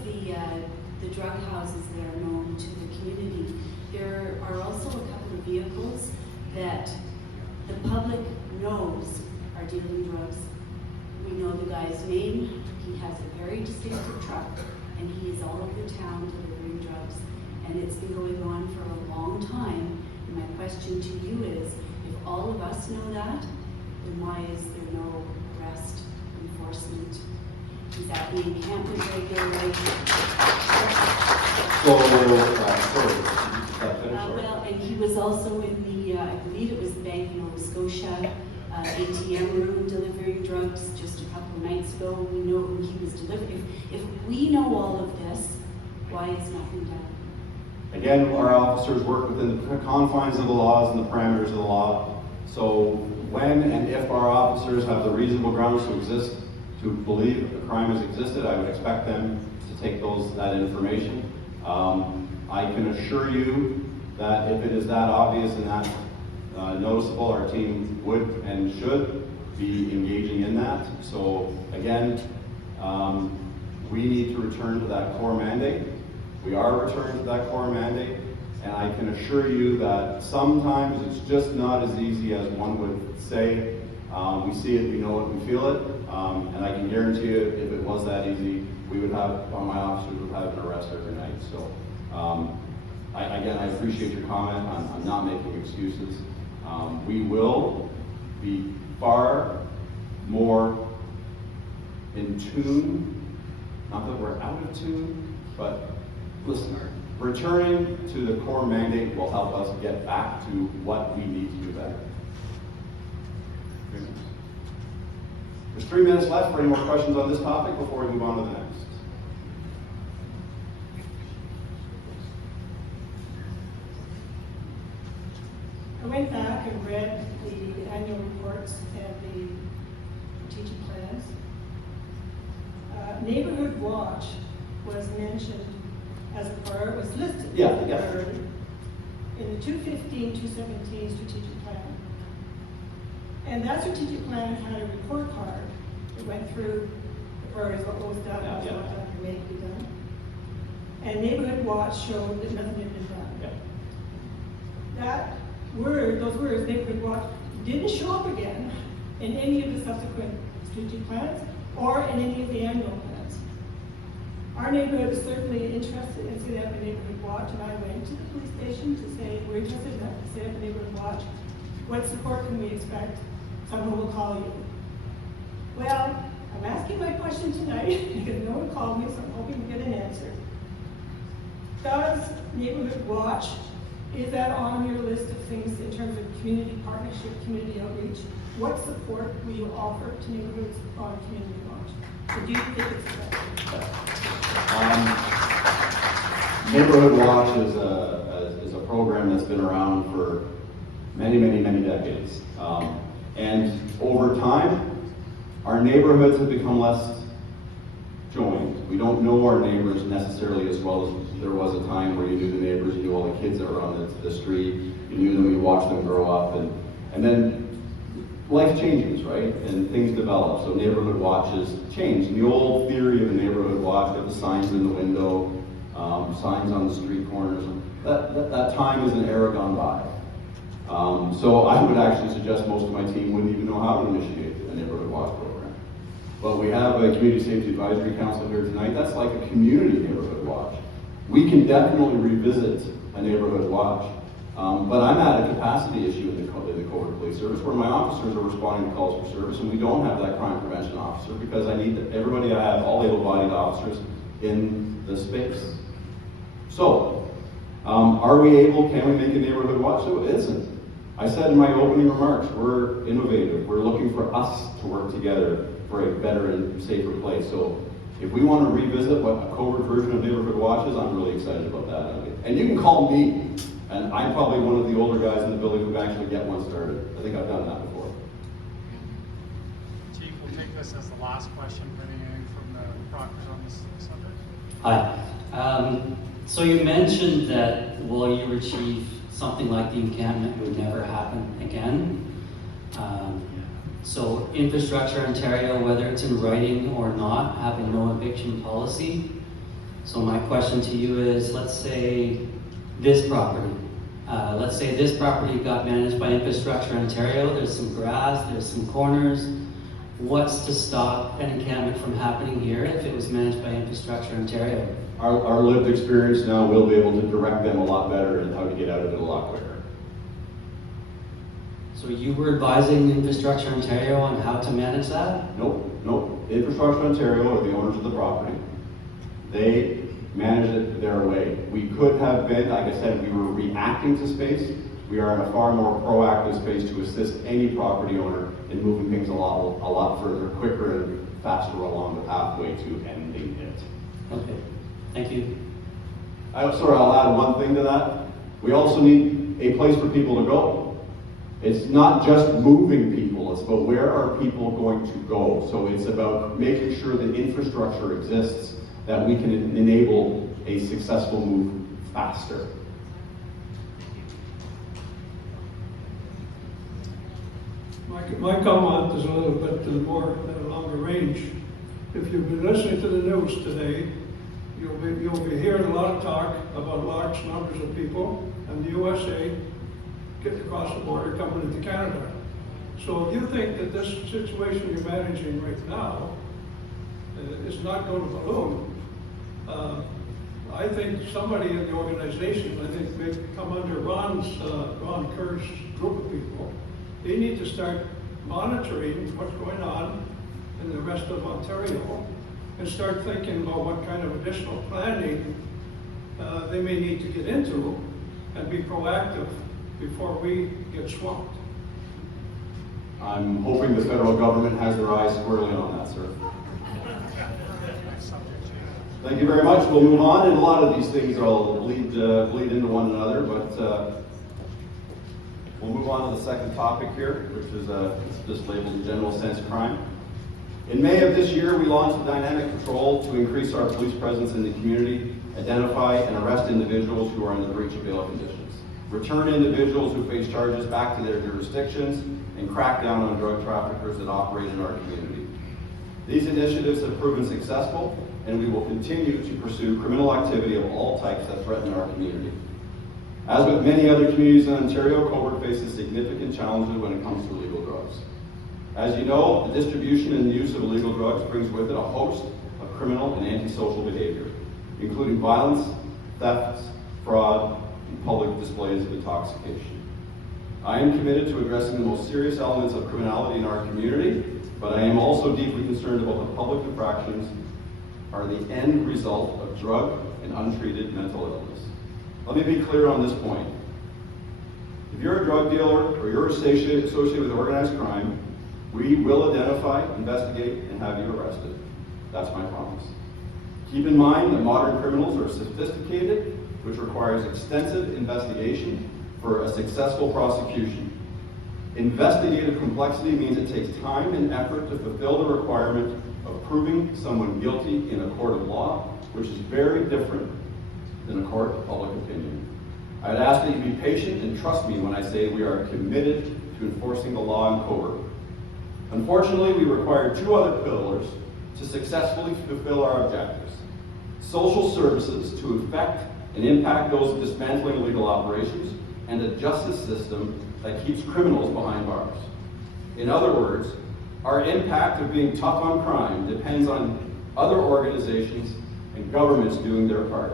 the drug houses that are known to the community, there are also a couple of vehicles that the public knows are dealing drugs. We know the guy's name. He has a very distinctive truck, and he is all over town delivering drugs. And it's been going on for a long time. And my question to you is, if all of us know that, then why is there no arrest, enforcement? Is that the encampment regulation? Well, and he was also in the, I believe it was the Bank of Nova Scotia ATM room delivering drugs just a couple of nights ago. We know who he was delivering. If we know all of this, why is nothing done? Again, our officers work within the confines of the laws and the parameters of the law. So when and if our officers have the reasonable grounds to believe a crime has existed, I would expect them to take that information. I can assure you that if it is that obvious and that noticeable, our team would and should be engaging in that. So again, we need to return to that core mandate. We are returning to that core mandate, and I can assure you that sometimes it's just not as easy as one would say. We see it, we know it, we feel it, and I can guarantee you, if it was that easy, we would have, my officers would have an arrest every night. So, again, I appreciate your comment. I'm not making excuses. We will be far more in tune, not that we're out of tune, but listen, returning to the core mandate will help us get back to what we need to do better. There's 3 minutes left for any more questions on this topic before we move on to the next. I went back and read the annual reports and the strategic plans. Neighborhood Watch was mentioned as a priority, was listed as a priority in the 2015-2017 strategic plan. And that strategic plan had a report card that went through the priorities, what was done, what was not done, or may be done. And Neighborhood Watch showed that nothing had been done. That word, those words, Neighborhood Watch, didn't show up again in any of the subsequent strategic plans or in any of the annual plans. Our neighborhood is certainly interested in setting up a Neighborhood Watch, and I went to the police station to say, we're interested in that, to set up a Neighborhood Watch. What support can we expect? Someone will call you. Well, I'm asking my question tonight because no one called me, so I'm hoping to get an answer. Does Neighborhood Watch, is that on your list of things in terms of community partnership, community outreach? What support will you offer to neighborhoods on Community Watch? Or do you think it's effective? Neighborhood Watch is a program that's been around for many, many, many decades. And over time, our neighborhoods have become less joined. We don't know our neighbors necessarily as well as there was a time where you knew the neighbors, you knew all the kids that were on the street, you knew them, you watched them grow up, and then life changes, right? And things develop, so neighborhood watches change. And the old theory of a neighborhood watch, got the signs in the window, signs on the street corners, that time is an era gone by. So I would actually suggest most of my team wouldn't even know how to initiate a neighborhood watch program. but we have a Community Safety Advisory Council here tonight. That's like a community neighborhood watch. We can definitely revisit a neighborhood watch, but I'm at a capacity issue in the Cobourg Police Service where my officers are responding to calls for service, and we don't have that crime prevention officer because I need everybody I have, all able-bodied officers, in the space. So, are we able, can we make a neighborhood watch? So it isn't. I said in my opening remarks, we're innovative. We're looking for us to work together for a better and safer place. So if we want to revisit what a Cobourg version of neighborhood watch is, I'm really excited about that. And you can call me, and I'm probably one of the older guys in the building who can actually get one started. I think I've done that before. Chief, we'll take this as the last question for anything from the proctors on this subject. Hi. So you mentioned that while you were chief, something like the encampment would never happen again. So Infrastructure Ontario, whether it's in writing or not, have a no eviction policy. So my question to you is, let's say this property got managed by Infrastructure Ontario. There's some grass, there's some corners. What's to stop an encampment from happening here if it was managed by Infrastructure Ontario? Our lived experience now will be able to direct them a lot better and how to get out of it a lot quicker. So you were advising Infrastructure Ontario on how to manage that? Nope. Infrastructure Ontario are the owners of the property. They manage it their way. We could have been, like I said, we were reacting to space. We are in a far more proactive space to assist any property owner in moving things a lot further, quicker and faster along the pathway to ending it. Okay, thank you. I'll add one thing to that. We also need a place for people to go. It's not just moving people, it's about where are people going to go. So it's about making sure that infrastructure exists, that we can enable a successful move faster. My comment is a little bit more at a longer range. If you've been listening to the news today, you'll be hearing a lot of talk about large numbers of people and the USA get across the border coming into Canada. So if you think that this situation you're managing right now is not going to balloon, I think somebody in the organization, I think may come under Ron Kerr's group of people, they need to start monitoring what's going on in the rest of Ontario and start thinking about what kind of additional planning they may need to get into and be proactive before we get swamped. I'm hoping the federal government has their eyes squarely on that, sir. Thank you very much. We'll move on, and a lot of these things will bleed into one another, but we'll move on to the second topic here, which is just labeled general sense crime. In May of this year, we launched a dynamic patrol to increase our police presence in the community, identify and arrest individuals who are in the breach of bail conditions, return individuals who face charges back to their jurisdictions, and crack down on drug traffickers that operate in our community. These initiatives have proven successful, and we will continue to pursue criminal activity of all types that threaten our community. As with many other communities in Ontario, Cobourg faces significant challenges when it comes to illegal drugs. As you know, the distribution and use of illegal drugs brings with it a host of criminal and antisocial behavior, including violence, thefts, fraud, and public displays of intoxication. I am committed to addressing the most serious elements of criminality in our community, but I am also deeply concerned about the public infractions are the end result of drug and untreated mental illness. Let me be clear on this point. If you're a drug dealer or you're associated with organized crime, we will identify, investigate, and have you arrested. That's my promise. Keep in mind that modern criminals are sophisticated, which requires extensive investigation for a successful prosecution. Investigative complexity means it takes time and effort to fulfill the requirement of proving someone guilty in a court of law, which is very different than a court of public opinion. I'd ask that you be patient and trust me when I say we are committed to enforcing the law in Cobourg. Unfortunately, we require two other pillars to successfully fulfill our objectives: social services to affect and impact those dismantling illegal operations, and a justice system that keeps criminals behind bars. In other words, Our impact of being tough on crime depends on other organizations and governments doing their part.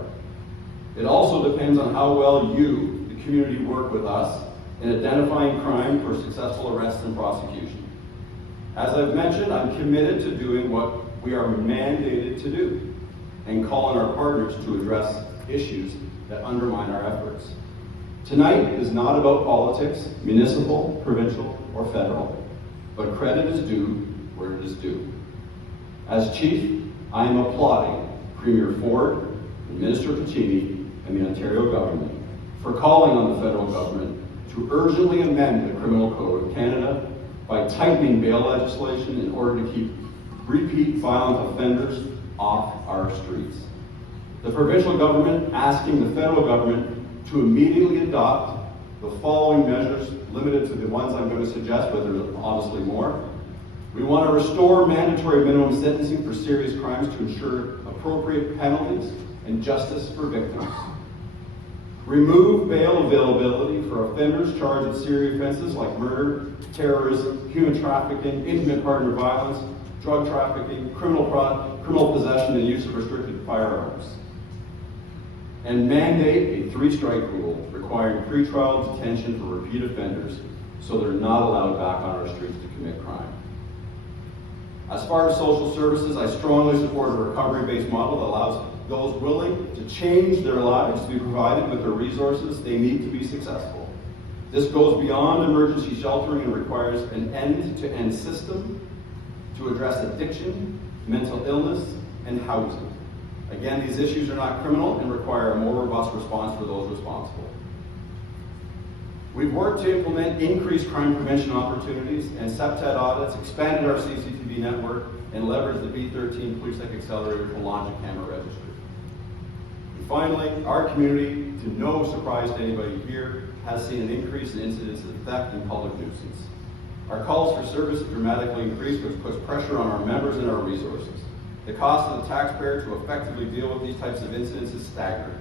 It also depends on how well you, the community, work with us in identifying crime for successful arrest and prosecution. As I've mentioned, I'm committed to doing what we are mandated to do and call on our partners to address issues that undermine our efforts. Tonight is not about politics, municipal, provincial, or federal, but credit is due where it is due. As chief, I am applauding Premier Ford and Minister Piccini and the Ontario government for calling on the federal government to urgently amend the Criminal Code of Canada by tightening bail legislation in order to keep repeat violent offenders off our streets. The provincial government asking the federal government to immediately adopt the following measures, limited to the ones I'm going to suggest, but there's obviously more. We want to restore mandatory minimum sentencing for serious crimes to ensure appropriate penalties and justice for victims. Remove bail availability for offenders charged with serious offenses like murder, terrorism, human trafficking, intimate partner violence, drug trafficking, criminal possession and use of restricted firearms. And mandate a 3-strike rule requiring pretrial detention for repeat offenders so they're not allowed back on our streets to commit crime. As far as social services, I strongly support a recovery-based model that allows those willing to change their lives to be provided with the resources they need to be successful. This goes beyond emergency sheltering and requires an end-to-end system to address addiction, mental illness, and housing. Again, these issues are not criminal and require a more robust response for those responsible. We've worked to implement increased crime prevention opportunities and CPTED audits, expanded our CCTV network, and leveraged the B13 Police Tech Accelerator to launch a camera registry. And finally, our community, to no surprise to anybody here, has seen an increase in incidents of theft and public nuisance. Our calls for service have dramatically increased, which puts pressure on our members and our resources. The cost of the taxpayer to effectively deal with these types of incidents is staggering.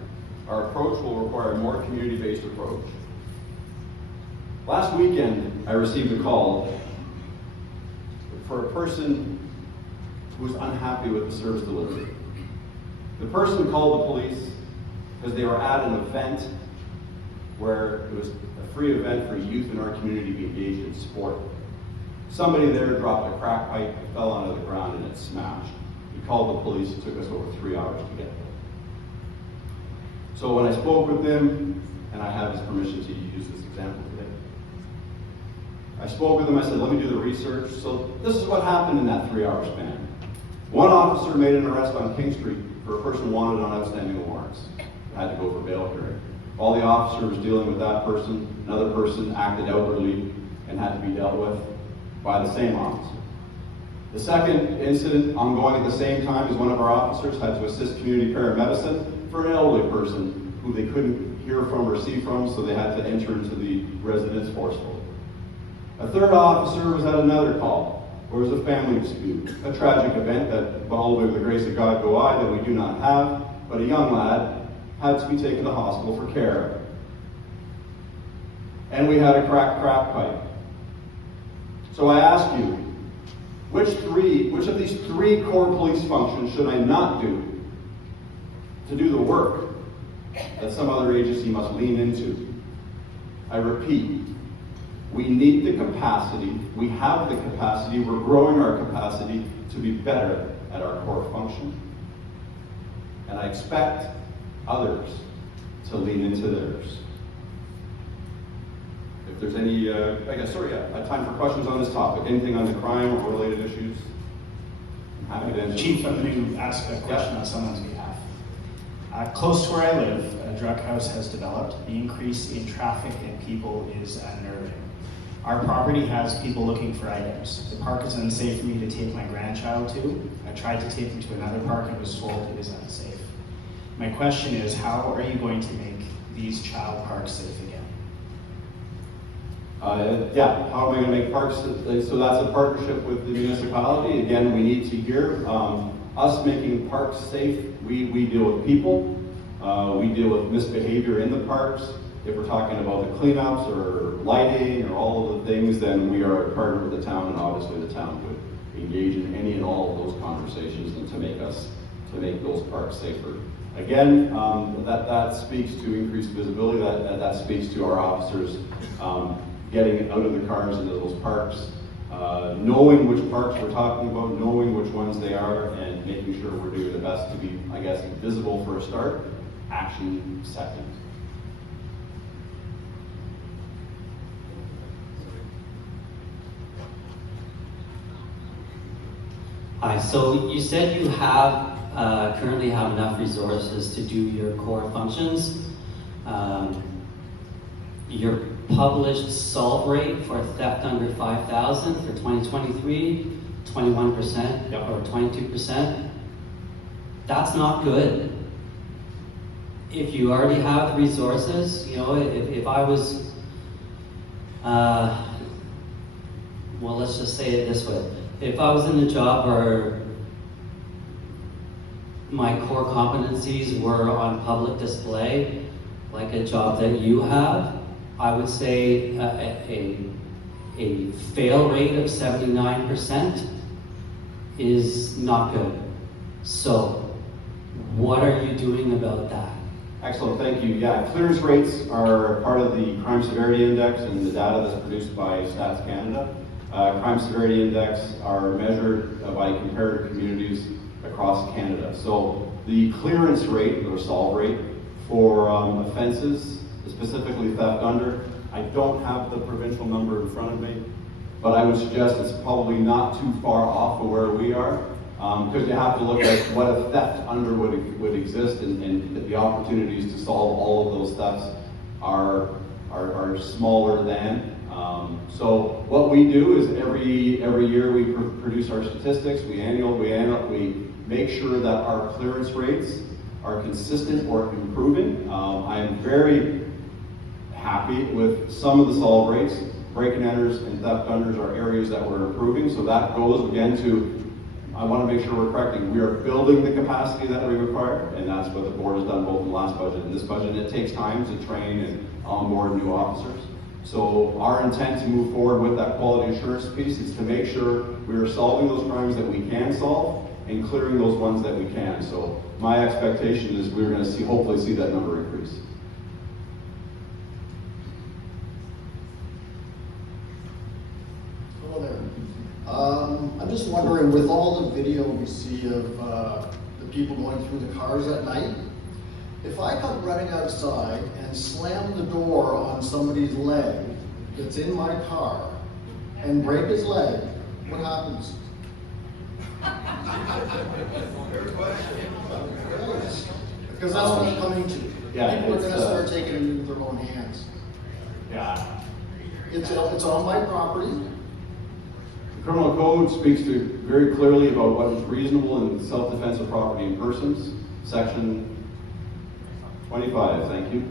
Our approach will require a more community-based approach. Last weekend, I received a call for a person who was unhappy with the service delivery. The person called the police because they were at an event where it was a free event for youth in our community to be engaged in sport. Somebody there dropped a crack pipe, it fell onto the ground, and it smashed. We called the police. It took us over 3 hours to get there. So when I spoke with them, and I have his permission to use this example today, I spoke with him, I said, let me do the research. So this is what happened in that 3-hour span. One officer made an arrest on King Street for a person wanted on outstanding warrants. Had to go for bail hearing. While the officer was dealing with that person, another person acted outwardly and had to be dealt with by the same officer. The second incident ongoing at the same time is one of our officers had to assist community paramedicine for an elderly person who they couldn't hear from or see from, so they had to enter into the residence forcefully. A third officer was at another call, where there was a family dispute, a tragic event that, behold, with the grace of God go I, that we do not have, but a young lad had to be taken to the hospital for care. And we had a cracked crack pipe. So I ask you, which of these 3 core police functions should I not do to do the work that some other agency must lean into? I repeat, we need the capacity, we have the capacity, we're growing our capacity to be better at our core function. And I expect others to lean into theirs. If there's any, time for questions on this topic, anything on the crime or related issues, I'm happy to answer. Chief, I'm going to ask a question on someone's behalf. Close to where I live, a drug house has developed. The increase in traffic and people is unnerving. Our property has people looking for items. The park is unsafe for me to take my grandchild to. I tried to take him to another park and was told it is unsafe. My question is, how are you going to make these child parks safe again? How am I going to make parks? So that's a partnership with the municipality. Again, we need to hear us making parks safe. We deal with people. We deal with misbehavior in the parks. if we're talking about the cleanups or lighting or all of the things, then we are a partner with the town, and obviously the town would engage in any and all of those conversations and to make those parks safer. Again, that speaks to increased visibility, that speaks to our officers getting out of the cars into those parks, knowing which parks we're talking about, knowing which ones they are, and making sure we're doing the best to be, I guess, visible for a start, action second. Hi, so you said you have currently have enough resources to do your core functions. Your published solve rate for theft under 5,000 for 2023, 21% or 22%. That's not good. If you already have the resources, you know, if I was, well, let's just say it this way. If I was in a job where my core competencies were on public display, like a job that you have, I would say a fail rate of 79% is not good. So, what are you doing about that? Excellent, thank you. Yeah, clearance rates are part of the Crime Severity Index and the data that's produced by Stats Canada. Crime Severity Index are measured by comparative communities across Canada. So the clearance rate or solve rate for offenses, specifically theft under, I don't have the provincial number in front of me, but I would suggest it's probably not too far off of where we are, because you have to look at what a theft under would exist, and the opportunities to solve all of those thefts are smaller than. So what we do is every year we produce our statistics. We make sure that our clearance rates are consistent or improving. I am very happy with some of the solve rates. Break-and enters and theft unders are areas that we're improving. So that goes again to, I want to make sure we're correcting. We are building the capacity that we require, and that's what the board has done both in the last budget and this budget. And it takes time to train and onboard new officers. So our intent to move forward with that quality assurance piece is to make sure we are solving those crimes that we can solve and clearing those ones that we can. So my expectation is we're going to hopefully see that number increase. Hello there. I'm just wondering, with all the video we see of the people going through the cars at night, if I come running outside and slam the door on somebody's leg that's in my car and break his leg, what happens? Because that's what I'm coming to. Yeah, People are going to start taking it into their own hands. Yeah. It's on my property. The criminal code speaks to very clearly about what is reasonable in self-defense of property and persons. Section 25, thank you.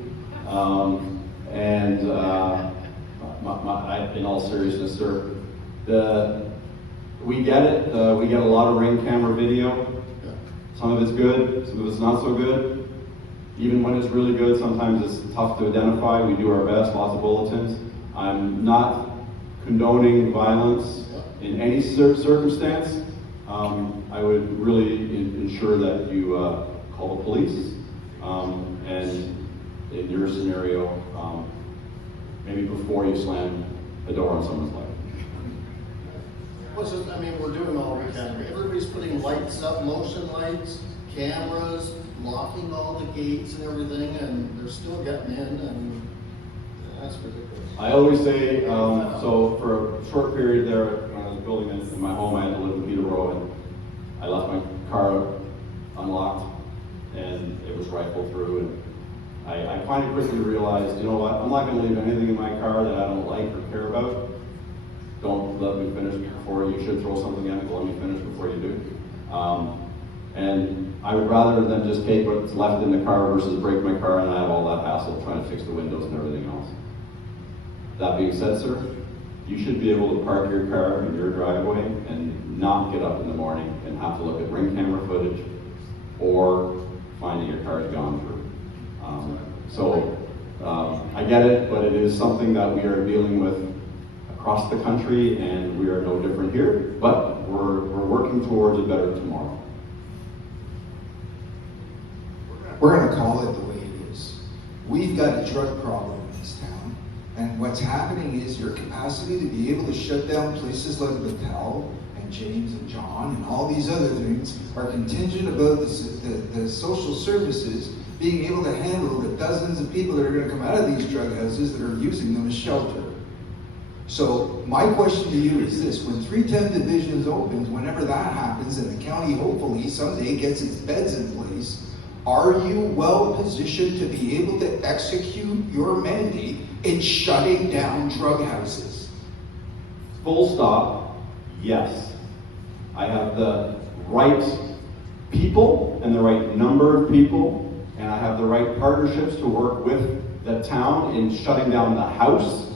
In all seriousness, sir, we get it. We get a lot of ring camera video. Some of it's good, some of it's not so good. Even when it's really good, sometimes it's tough to identify. We do our best, lots of bulletins. I'm not condoning violence in any circumstance. I would really ensure that you call the police. And in your scenario, maybe before you slam the door on someone's leg. I mean, we're doing all we can. Everybody's putting lights up, motion lights, cameras, locking all the gates and everything, and they're still getting in, and that's ridiculous. I always say, so for a short period there, when I was building in my home, I had to live in Peterborough, and I left my car unlocked, and it was rifled through, and I finally quickly realized, you know what, I'm not going to leave anything in my car that I don't like or care about. Don't let me finish before you should throw something at me, let me finish before you do. And I would rather than just take what's left in the car versus break my car and I have all that hassle trying to fix the windows and everything else. That being said, sir, you should be able to park your car in your driveway and not get up in the morning and have to look at ring camera footage or finding your car's gone through. So I get it, but it is something that we are dealing with across the country, and we are no different here, but we're working towards a better tomorrow. We're gonna call it the way it is. We've got a drug problem in this town, and what's happening is your capacity to be able to shut down places like Battelle and James and John and all these other things are contingent about the social services being able to handle the dozens of people that are gonna come out of these drug houses that are using them as shelter. So my question to you is this: when 310 Divisions opens, whenever that happens, and the county hopefully someday gets its beds in place, are you well positioned to be able to execute your mandate in shutting down drug houses? Full stop, yes. I have the right people and the right number of people, and I have the right partnerships to work with the town in shutting down the house.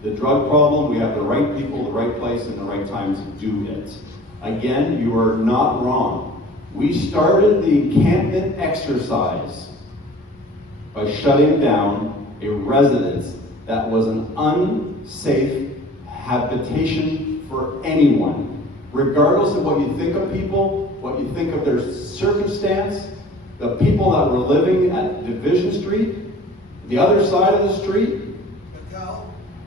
The drug problem, we have the right people, the right place, and the right time to do it. Again, you are not wrong. We started the encampment exercise by shutting down a residence that was an unsafe habitation for anyone. Regardless of what you think of people, what you think of their circumstance, the people that were living at Division Street, the other side of the street,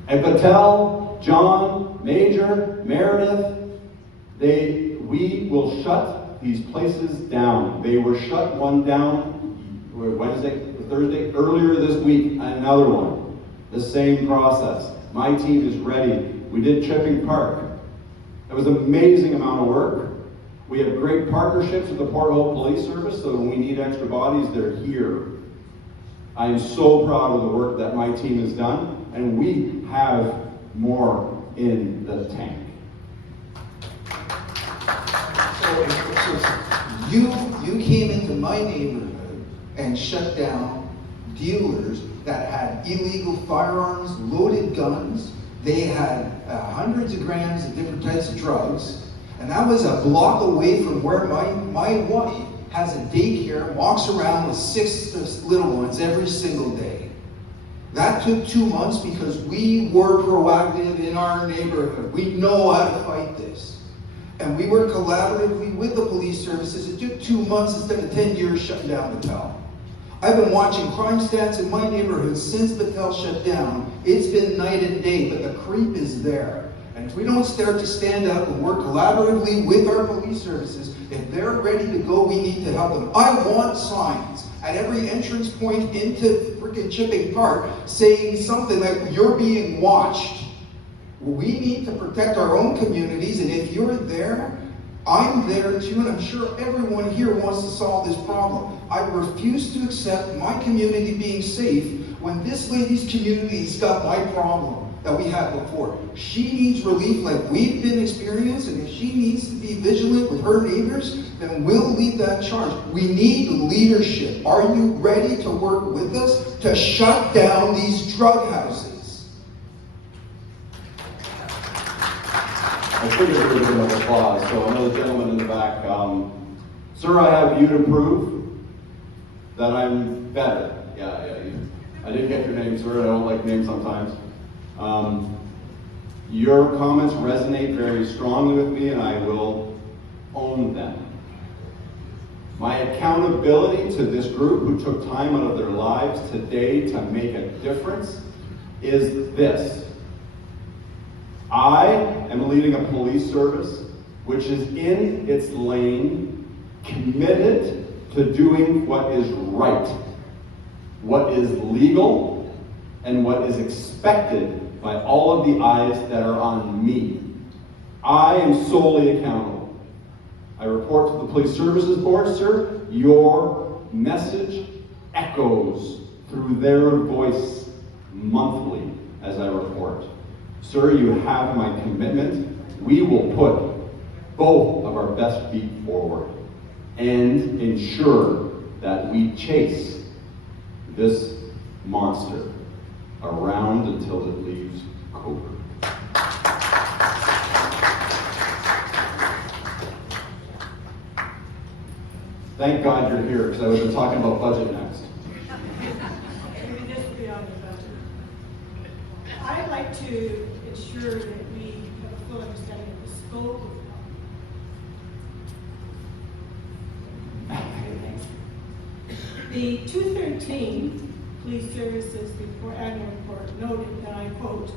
and Battelle, John, Major, Meredith, we will shut these places down. They were shut one down Thursday, earlier this week, another one. The same process. My team is ready. We did Chipping Park. It was an amazing amount of work. We have great partnerships with the Port Hope Police Service, so when we need extra bodies, they're here. I am so proud of the work that my team has done, and we have more in the tank. You came into my neighborhood and shut down dealers that had illegal firearms, loaded guns. They had hundreds of grams of different types of drugs, and that was a block away from where my wife has a daycare, walks around with 6 little ones every single day. That took 2 months because we were proactive in our neighborhood. We know how to fight this. And we work collaboratively with the police services. It took 2 months instead of 10 years shutting down Battelle. I've been watching crime stats in my neighborhood since Battelle shut down. It's been night and day, but the creep is there. And if we don't start to stand up and work collaboratively with our police services, if they're ready to go, we need to help them. I want signs at every entrance point into freaking Chipping Park saying something like, "You're being watched." We need to protect our own communities, and if you're there, I'm there too, and I'm sure everyone here wants to solve this problem. I refuse to accept my community being safe when this lady's community's got my problem that we had before. She needs relief like we've been experiencing, and if she needs to be vigilant with her neighbors, then we'll lead that charge. We need leadership. Are you ready to work with us to shut down these drug houses? I figured there was another applause, so I know the gentleman in the back. Sir, I have you to prove that I'm better. Yeah. I didn't get your name, sir. I don't like names sometimes. Your comments resonate very strongly with me, and I will own them. My accountability to this group who took time out of their lives today to make a difference is this. I am leading a police service which is in its lane, committed to doing what is right, what is legal, and what is expected by all of the eyes that are on me. I am solely accountable. I report to the Police Services Board, sir. Your message echoes through their voice monthly as I report. Sir, you have my commitment. We will put both of our best feet forward and ensure that we chase this monster around until it leaves Coburg. Thank God you're here, because I would have been talking about budget next. Maybe just to be honest. I'd like to ensure that we have a full understanding of the scope of the 213 Police Services Annual Report noted, and I quote,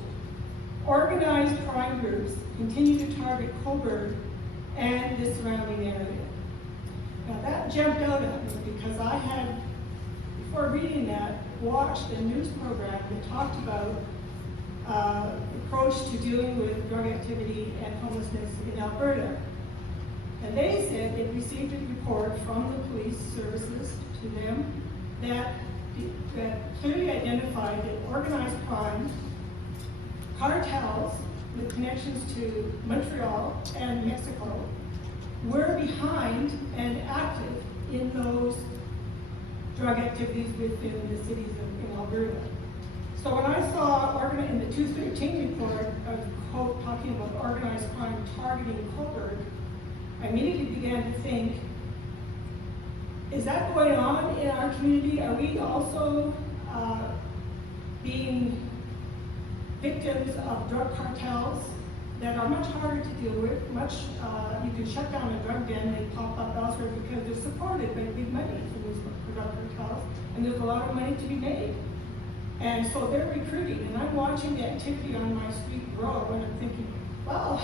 "Organized crime groups continue to target Cobourg and the surrounding area." Now that jumped out at me because I had, before reading that, watched a news program that talked about approach to dealing with drug activity and homelessness in Alberta. And they said they received a report from the police services to them that clearly identified that organized crime, cartels with connections to Montreal and Mexico were behind and active in those drug activities within the cities in Alberta. So when I saw in the 213 report, quote, talking about organized crime targeting Cobourg, I immediately began to think, is that going on in our community? Are we also being victims of drug cartels that are much harder to deal with? You can shut down a drug den, they pop up elsewhere because they're supported by big money from these drug cartels, and there's a lot of money to be made. And so they're recruiting, and I'm watching the activity on my street grow, and I'm thinking, wow,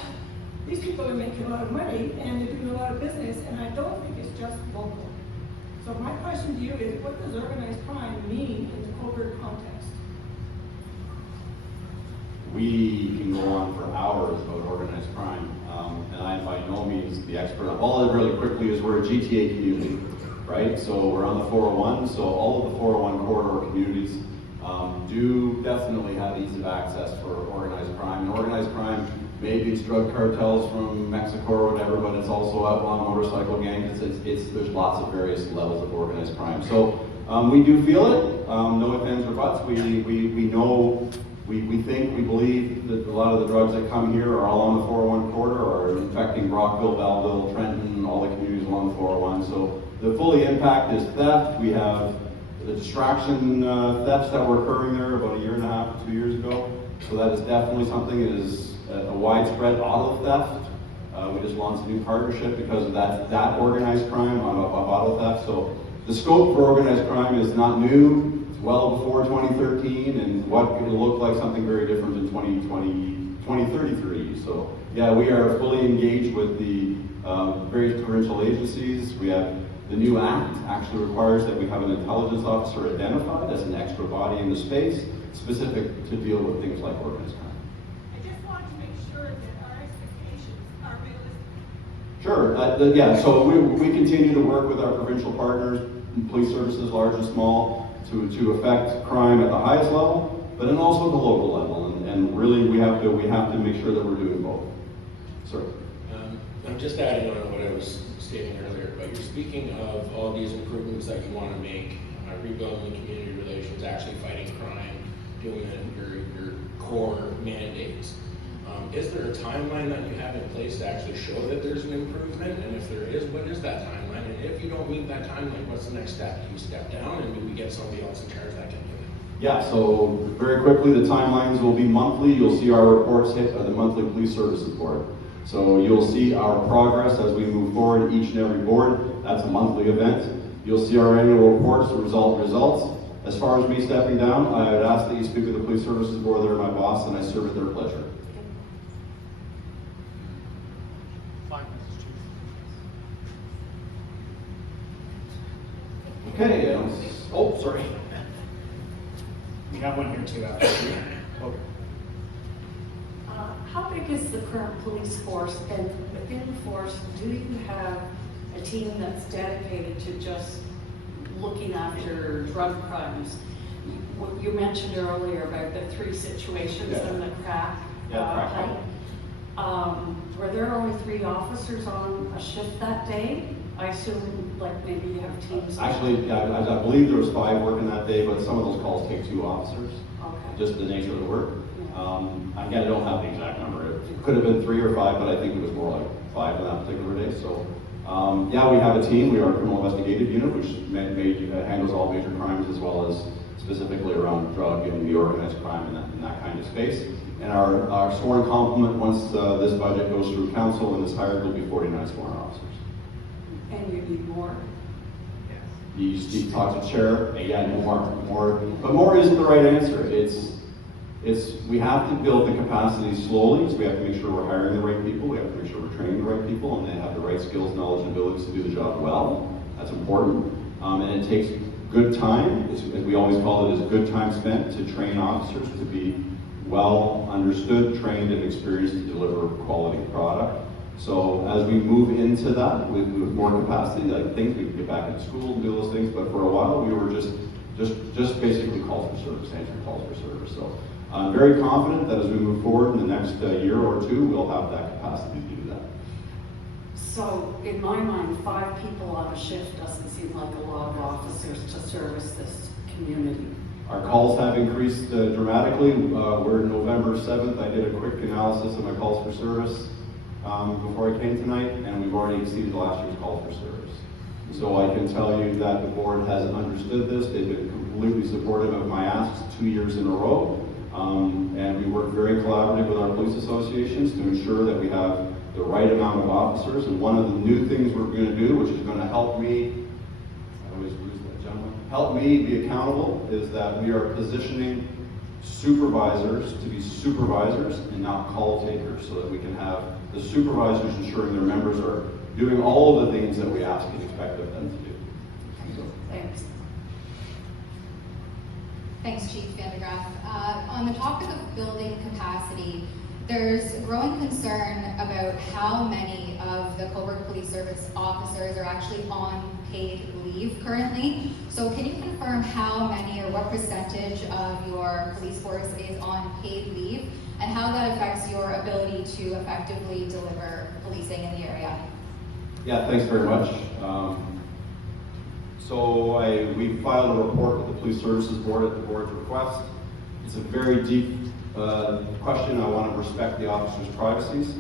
these people are making a lot of money, and they're doing a lot of business, and I don't think it's just local. So my question to you is, what does organized crime mean in the Cobourg context? We can go on for hours about organized crime, and I'm by no means the expert. All I really quickly is we're a GTA community, right? So we're on the 401, so all of the 401 corridor communities do definitely have ease of access for organized crime. And organized crime, maybe it's drug cartels from Mexico or whatever, but it's also outlaw motorcycle gangs. There's lots of various levels of organized crime. So we do feel it, no ifs, ands, or buts. We know, we think, we believe that a lot of the drugs that come here are all on the 401 corridor, are infecting Brockville, Belleville, Trenton, all the communities along the 401. So the fully impact is theft. We have the distraction thefts that were occurring there about 1.5 years, 2 years ago. So that is definitely something. It is a widespread auto theft. We just launched a new partnership because of that organized crime of auto theft. So the scope for organized crime is not new. It's well before 2013, and what it'll look like something very different in 2033. So yeah, we are fully engaged with the various provincial agencies. We have the new act actually requires that we have an intelligence officer identified as an extra body in the space, specific to deal with things like organized crime. I just want to make sure that our expectations are realistic. Sure, yeah, so we continue to work with our provincial partners, police services, large and small, to affect crime at the highest level, but then also at the local level, and really we have to make sure that we're doing both. Sir? I'm just adding on what I was stating earlier, but you're speaking of all these improvements that you want to make, rebuilding the community relations, actually fighting crime, doing your core mandates. Is there a timeline that you have in place to actually show that there's an improvement? And if there is, what is that timeline? And if you don't meet that timeline, what's the next step? Do you step down, and do we get somebody else in charge that can do it? Yeah, so very quickly, the timelines will be monthly. You'll see our reports hit by the monthly police services board. So you'll see our progress as we move forward, each and every board. That's a monthly event. You'll see our annual reports, the results. As far as me stepping down, I would ask that you speak with the police services board. They're my boss, and I serve at their pleasure. Okay, oh, sorry. We have one here too after. Okay. How big is the current police force, and within the force, do you have a team that's dedicated to just looking after drug crimes? You mentioned earlier about the 3 situations in the crack pipe. Were there only 3 officers on a shift that day? I assume, like, maybe you have teams. Actually, I believe there was 5 working that day, but some of those calls take 2 officers. Okay. Just the nature of the work. Again, I don't have the exact number. It could have been 3 or 5, but I think it was more like 5 on that particular day. So Yeah, we have a team. We are a criminal investigative unit, which handles all major crimes as well as specifically around drug and the organized crime and that kind of space. And our sworn complement, once this budget goes through council and is hired, will be 49 sworn officers. And you need more. You just talk to chair, again, more, but more isn't the right answer. We have to build the capacity slowly, so we have to make sure we're hiring the right people, we have to make sure we're training the right people, and they have the right skills, knowledge, and abilities to do the job well. That's important. And it takes good time, as we always call it, is good time spent to train officers to be well understood, trained, and experienced to deliver quality product. So as we move into that with more capacity, I think we can get back into school and do those things, but for a while we were just basically calls for service, answering calls for service. So I'm very confident that as we move forward in the next year or two, we'll have that capacity to do that. So in my mind, 5 people on a shift doesn't seem like a lot of officers to service this community. Our calls have increased dramatically. We're November 7th. I did a quick analysis of my calls for service before I came tonight, and we've already exceeded last year's calls for service. So I can tell you that the board has understood this. They've been completely supportive of my asks 2 years in a row. And we work very collaboratively with our police associations to ensure that we have the right amount of officers. And one of the new things we're going to do, which is going to help me, I always lose that gentleman, help me be accountable, is that we are positioning supervisors to be supervisors and not call takers, so that we can have the supervisors ensuring their members are doing all of the things that we ask and expect of them to do. So. Thanks. Thanks, Chief Vandegraff. On the topic of building capacity, there's growing concern about how many of the Cobourg Police Service officers are actually on paid leave currently. So can you confirm how many or what percentage of your police force is on paid leave, and how that affects your ability to effectively deliver policing in the area? Yeah, thanks very much. We filed a report with the Police Services Board at the board's request. It's a very deep question. I want to respect the officers' privacies.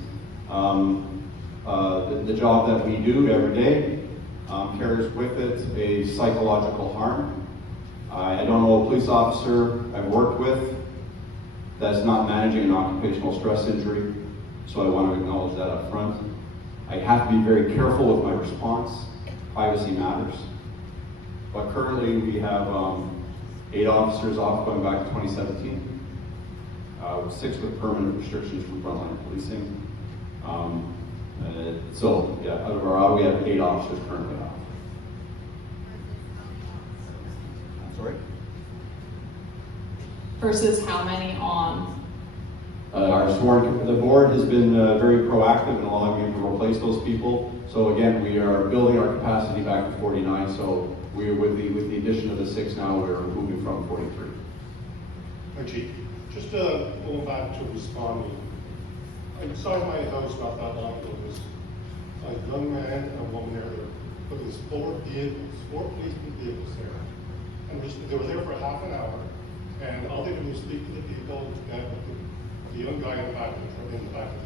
The job that we do every day carries with it a psychological harm. I don't know a police officer I've worked with that's not managing an occupational stress injury, so I want to acknowledge that up front. I have to be very careful with my response. Privacy matters. But currently we have 8 officers off going back to 2017. 6 with permanent restrictions from frontline policing. So yeah, out of our we have 8 officers currently off. Sorry? Versus how many on? The board has been very proactive in allowing me to replace those people. So again, we are building our capacity back to 49. So we, with the addition of the 6 now, we're moving from 43. Hi, Chief. Just going back to responding. Inside my house not that long ago, there was a young man and a woman there. But there was 4 policemen vehicles there. And they were there for half an hour. And all they did was speak to the people, the young guy in the back of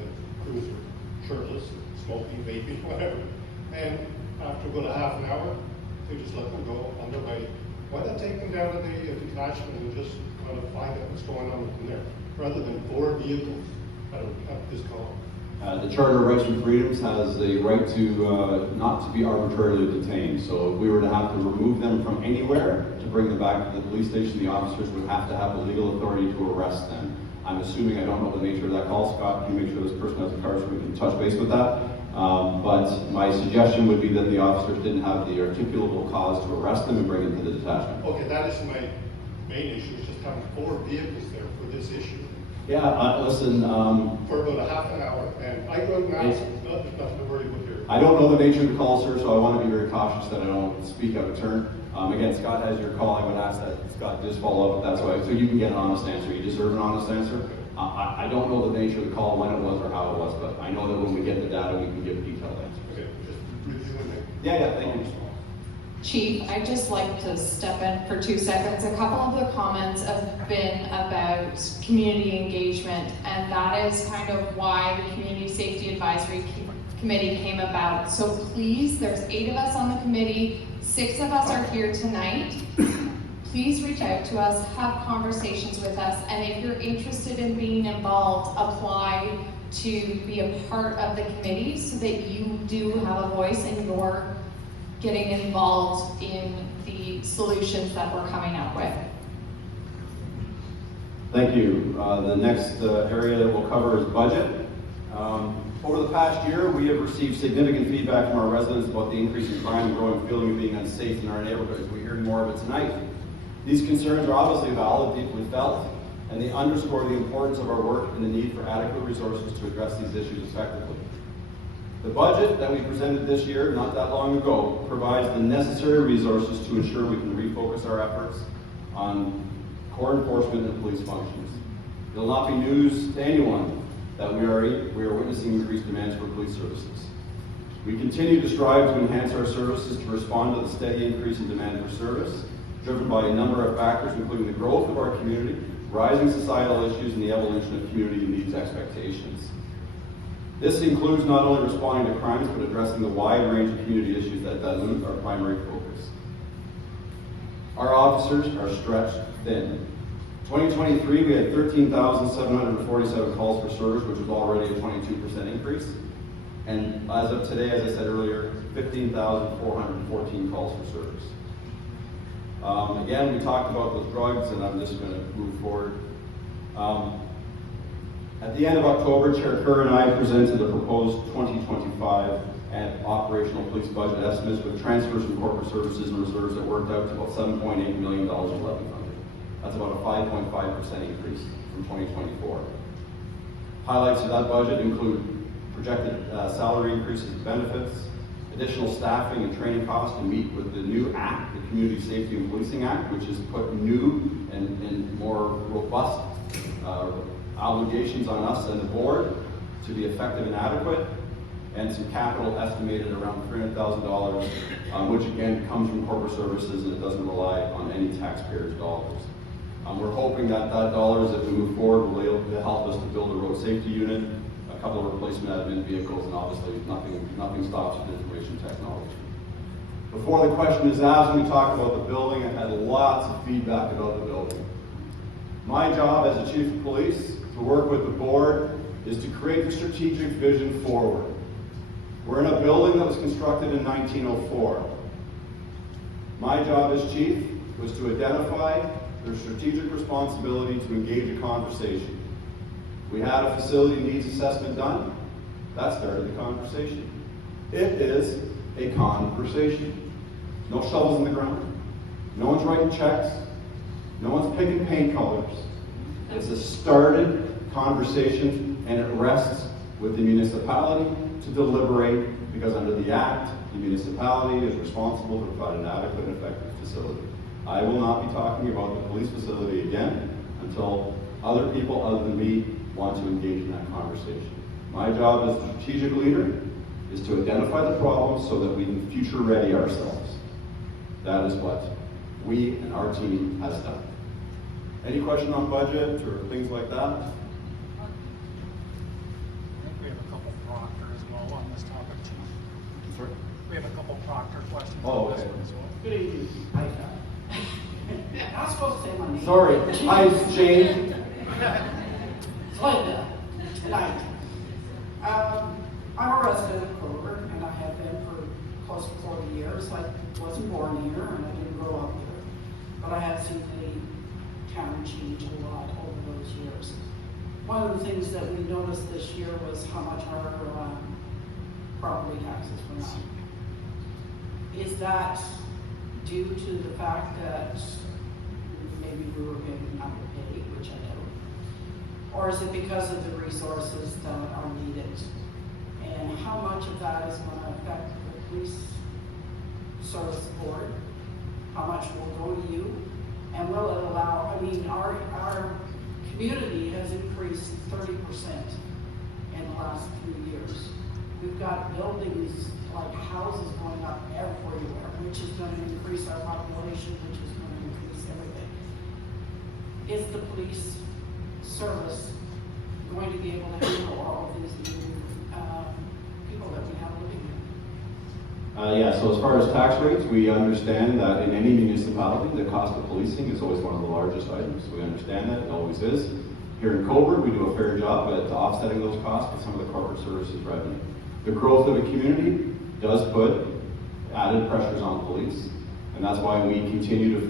the cruiser, shirtless, smoking, vaping, whatever. And after about a half an hour, they just let them go on their way. Why not take them down to the detachment and just kind of find out what's going on with them there, rather than 4 vehicles at this call? The Charter of Rights and Freedoms has the right to not to be arbitrarily detained. So if we were to have to remove them from anywhere to bring them back to the police station, the officers would have to have the legal authority to arrest them. I'm assuming, I don't know the nature of that call. Scott, can you make sure this person has a card so we can touch base with that? But my suggestion would be that the officers didn't have the articulable cause to arrest them and bring them to the detachment. Okay, that is my main issue, is just having 4 vehicles there for this issue. Yeah, listen. For about a half an hour, and I go now, there's nothing to worry about here. I don't know the nature of the call, sir, so I want to be very cautious that I don't speak out of turn. Again, Scott has your call. I would ask that Scott just follow up if that's why, so you can get an honest answer. You deserve an honest answer. I don't know the nature of the call, when it was, or how it was, but I know that when we get the data, we can give a detailed answer. Okay, just reviewing it. Yeah, thank you. Chief, I'd just like to step in for 2 seconds. A couple of the comments have been about community engagement, and that is kind of why the Community Safety Advisory committee came about. So please, there's 8 of us on the committee, 6 of us are here tonight. Please reach out to us, have conversations with us, and if you're interested in being involved, apply to be a part of the committee so that you do have a voice and you're getting involved in the solutions that we're coming up with. Thank you. The next area that we'll cover is budget. Over the past year, we have received significant feedback from our residents about the increase in crime and growing feeling of being unsafe in our neighborhoods. We're hearing more of it tonight. These concerns are obviously valid, deeply felt, and they underscore the importance of our work and the need for adequate resources to address these issues effectively. The budget that we presented this year, not that long ago, provides the necessary resources to ensure we can refocus our efforts on core enforcement and police functions. It will not be news to anyone that we are witnessing increased demands for police services. We continue to strive to enhance our services to respond to the steady increase in demand for service, driven by a number of factors, including the growth of our community, rising societal issues, and the evolution of community needs expectations. This includes not only responding to crimes, but addressing the wide range of community issues that dilute our primary focus. Our officers are stretched thin. 2023, we had 13,747 calls for service, which was already a 22% increase. And as of today, as I said earlier, 15,414 calls for service. Again, we talked about those drugs, and I'm just going to move forward. At the end of October, Chair Kerr and I presented the proposed 2025 and operational police budget estimates with transfers from corporate services and reserves that worked out to about $7.8 million in levy funding. That's about a 5.5% increase from 2024. Highlights of that budget include projected salary increases and benefits, additional staffing and training costs to meet with the new act, the Community Safety and Policing Act, which has put new and more robust obligations on us and the board to be effective and adequate, and some capital estimated around $300,000, which again comes from corporate services and it doesn't rely on any taxpayers' dollars. We're hoping that dollars, as we move forward, will be able to help us to build a road safety unit, a couple of replacement admin vehicles, and obviously nothing stops with information technology. Before the question is asked, when we talk about the building, I had lots of feedback about the building. My job as a chief of police, to work with the board, is to create the strategic vision forward. We're in a building that was constructed in 1904. My job as chief was to identify their strategic responsibility to engage a conversation. We had a facility needs assessment done. That started the conversation. It is a conversation. No shovels in the ground. No one's writing checks. No one's picking paint colors. It's a started conversation, and it rests with the municipality to deliberate, because under the Act, the municipality is responsible to provide an adequate and effective facility. I will not be talking about the police facility again until other people other than me want to engage in that conversation. My job as a strategic leader is to identify the problems so that we can future ready ourselves. That is what we and our team has done. Any question on budget or things like that? I think we have a couple Proctor as well on this topic, Chief. Sorry? We have a couple Proctor questions Oh, on this okay. one as well. Good evening. Hi, Pat. I'm supposed to say my name. Sorry. Hi, Jane. It's Linda. Tonight. I'm a resident of Clover, and I have been for close to 40 years. I wasn't born here, and I didn't grow up here. But I have seen the town change a lot over those years. One of the things that we noticed this year was how much our property taxes went up. Is that due to the fact that maybe we were getting underpaid, which I don't? Or is it because of the resources that are needed? And how much of that is going to affect the police service board? How much will go to you? And will it allow, I mean, our community has increased 30% in the last few years. We've got buildings, like houses going up everywhere, which is going to increase our population, which is going to increase everything. Is the police service going to be able to handle all of these new people people that we have living here. Yeah, so as far as tax rates, we understand that in any municipality, the cost of policing is always one of the largest items. We understand that, it always is. Here in Cobourg, we do a fair job at offsetting those costs with some of the corporate services revenue. The growth of a community does put added pressures on police, and that's why we continue to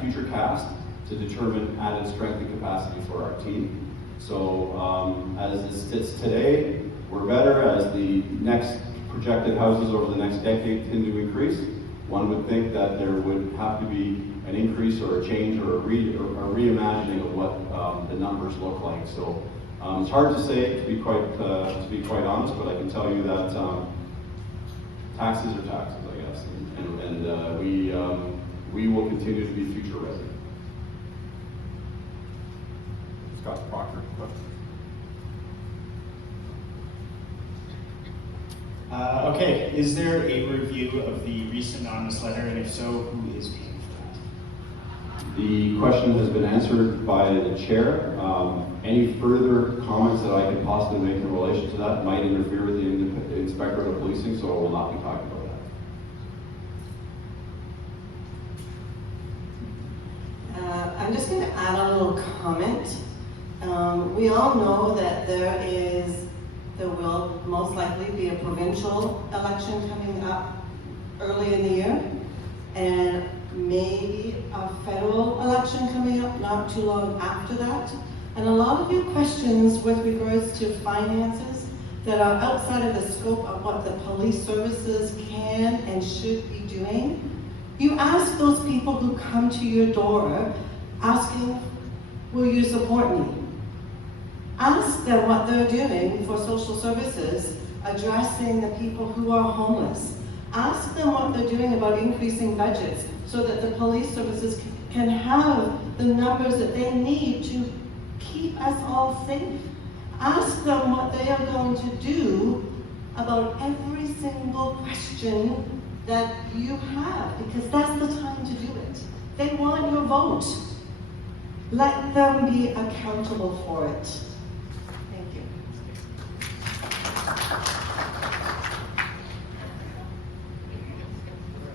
future cast to determine added strength and capacity for our team. So as it sits today, we're better. As the next projected houses over the next decade tend to increase, one would think that there would have to be an increase or a change or a reimagining of what the numbers look like. So it's hard to say, to be quite honest, but I can tell you that taxes are taxes, I guess, and we will continue to be future ready. Scott Proctor, question. Okay, is there a review of the recent anonymous letter, and if so, who is paying for that? The question has been answered by the chair. Any further comments that I could possibly make in relation to that might interfere with the inspector of policing, so I will not be talking about that. I'm just going to add a little comment. We all know that there will most likely be a provincial election coming up early in the year, and maybe a federal election coming up not too long after that. And a lot of your questions with regards to finances that are outside of the scope of what the police services can and should be doing, you ask those people who come to your door asking, will you support me? Ask them what they're doing for social services, addressing the people who are homeless. Ask them what they're doing about increasing budgets so that the police services can have the numbers that they need to keep us all safe. Ask them what they are going to do about every single question that you have, because that's the time to do it. They want your vote. Let them be accountable for it. Thank you.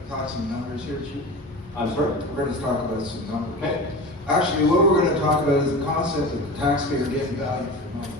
Talk some numbers here, Chief. I'm sorry? We're going to talk about some numbers. Okay. Actually, what we're going to talk about is the concept of the taxpayer getting value for money.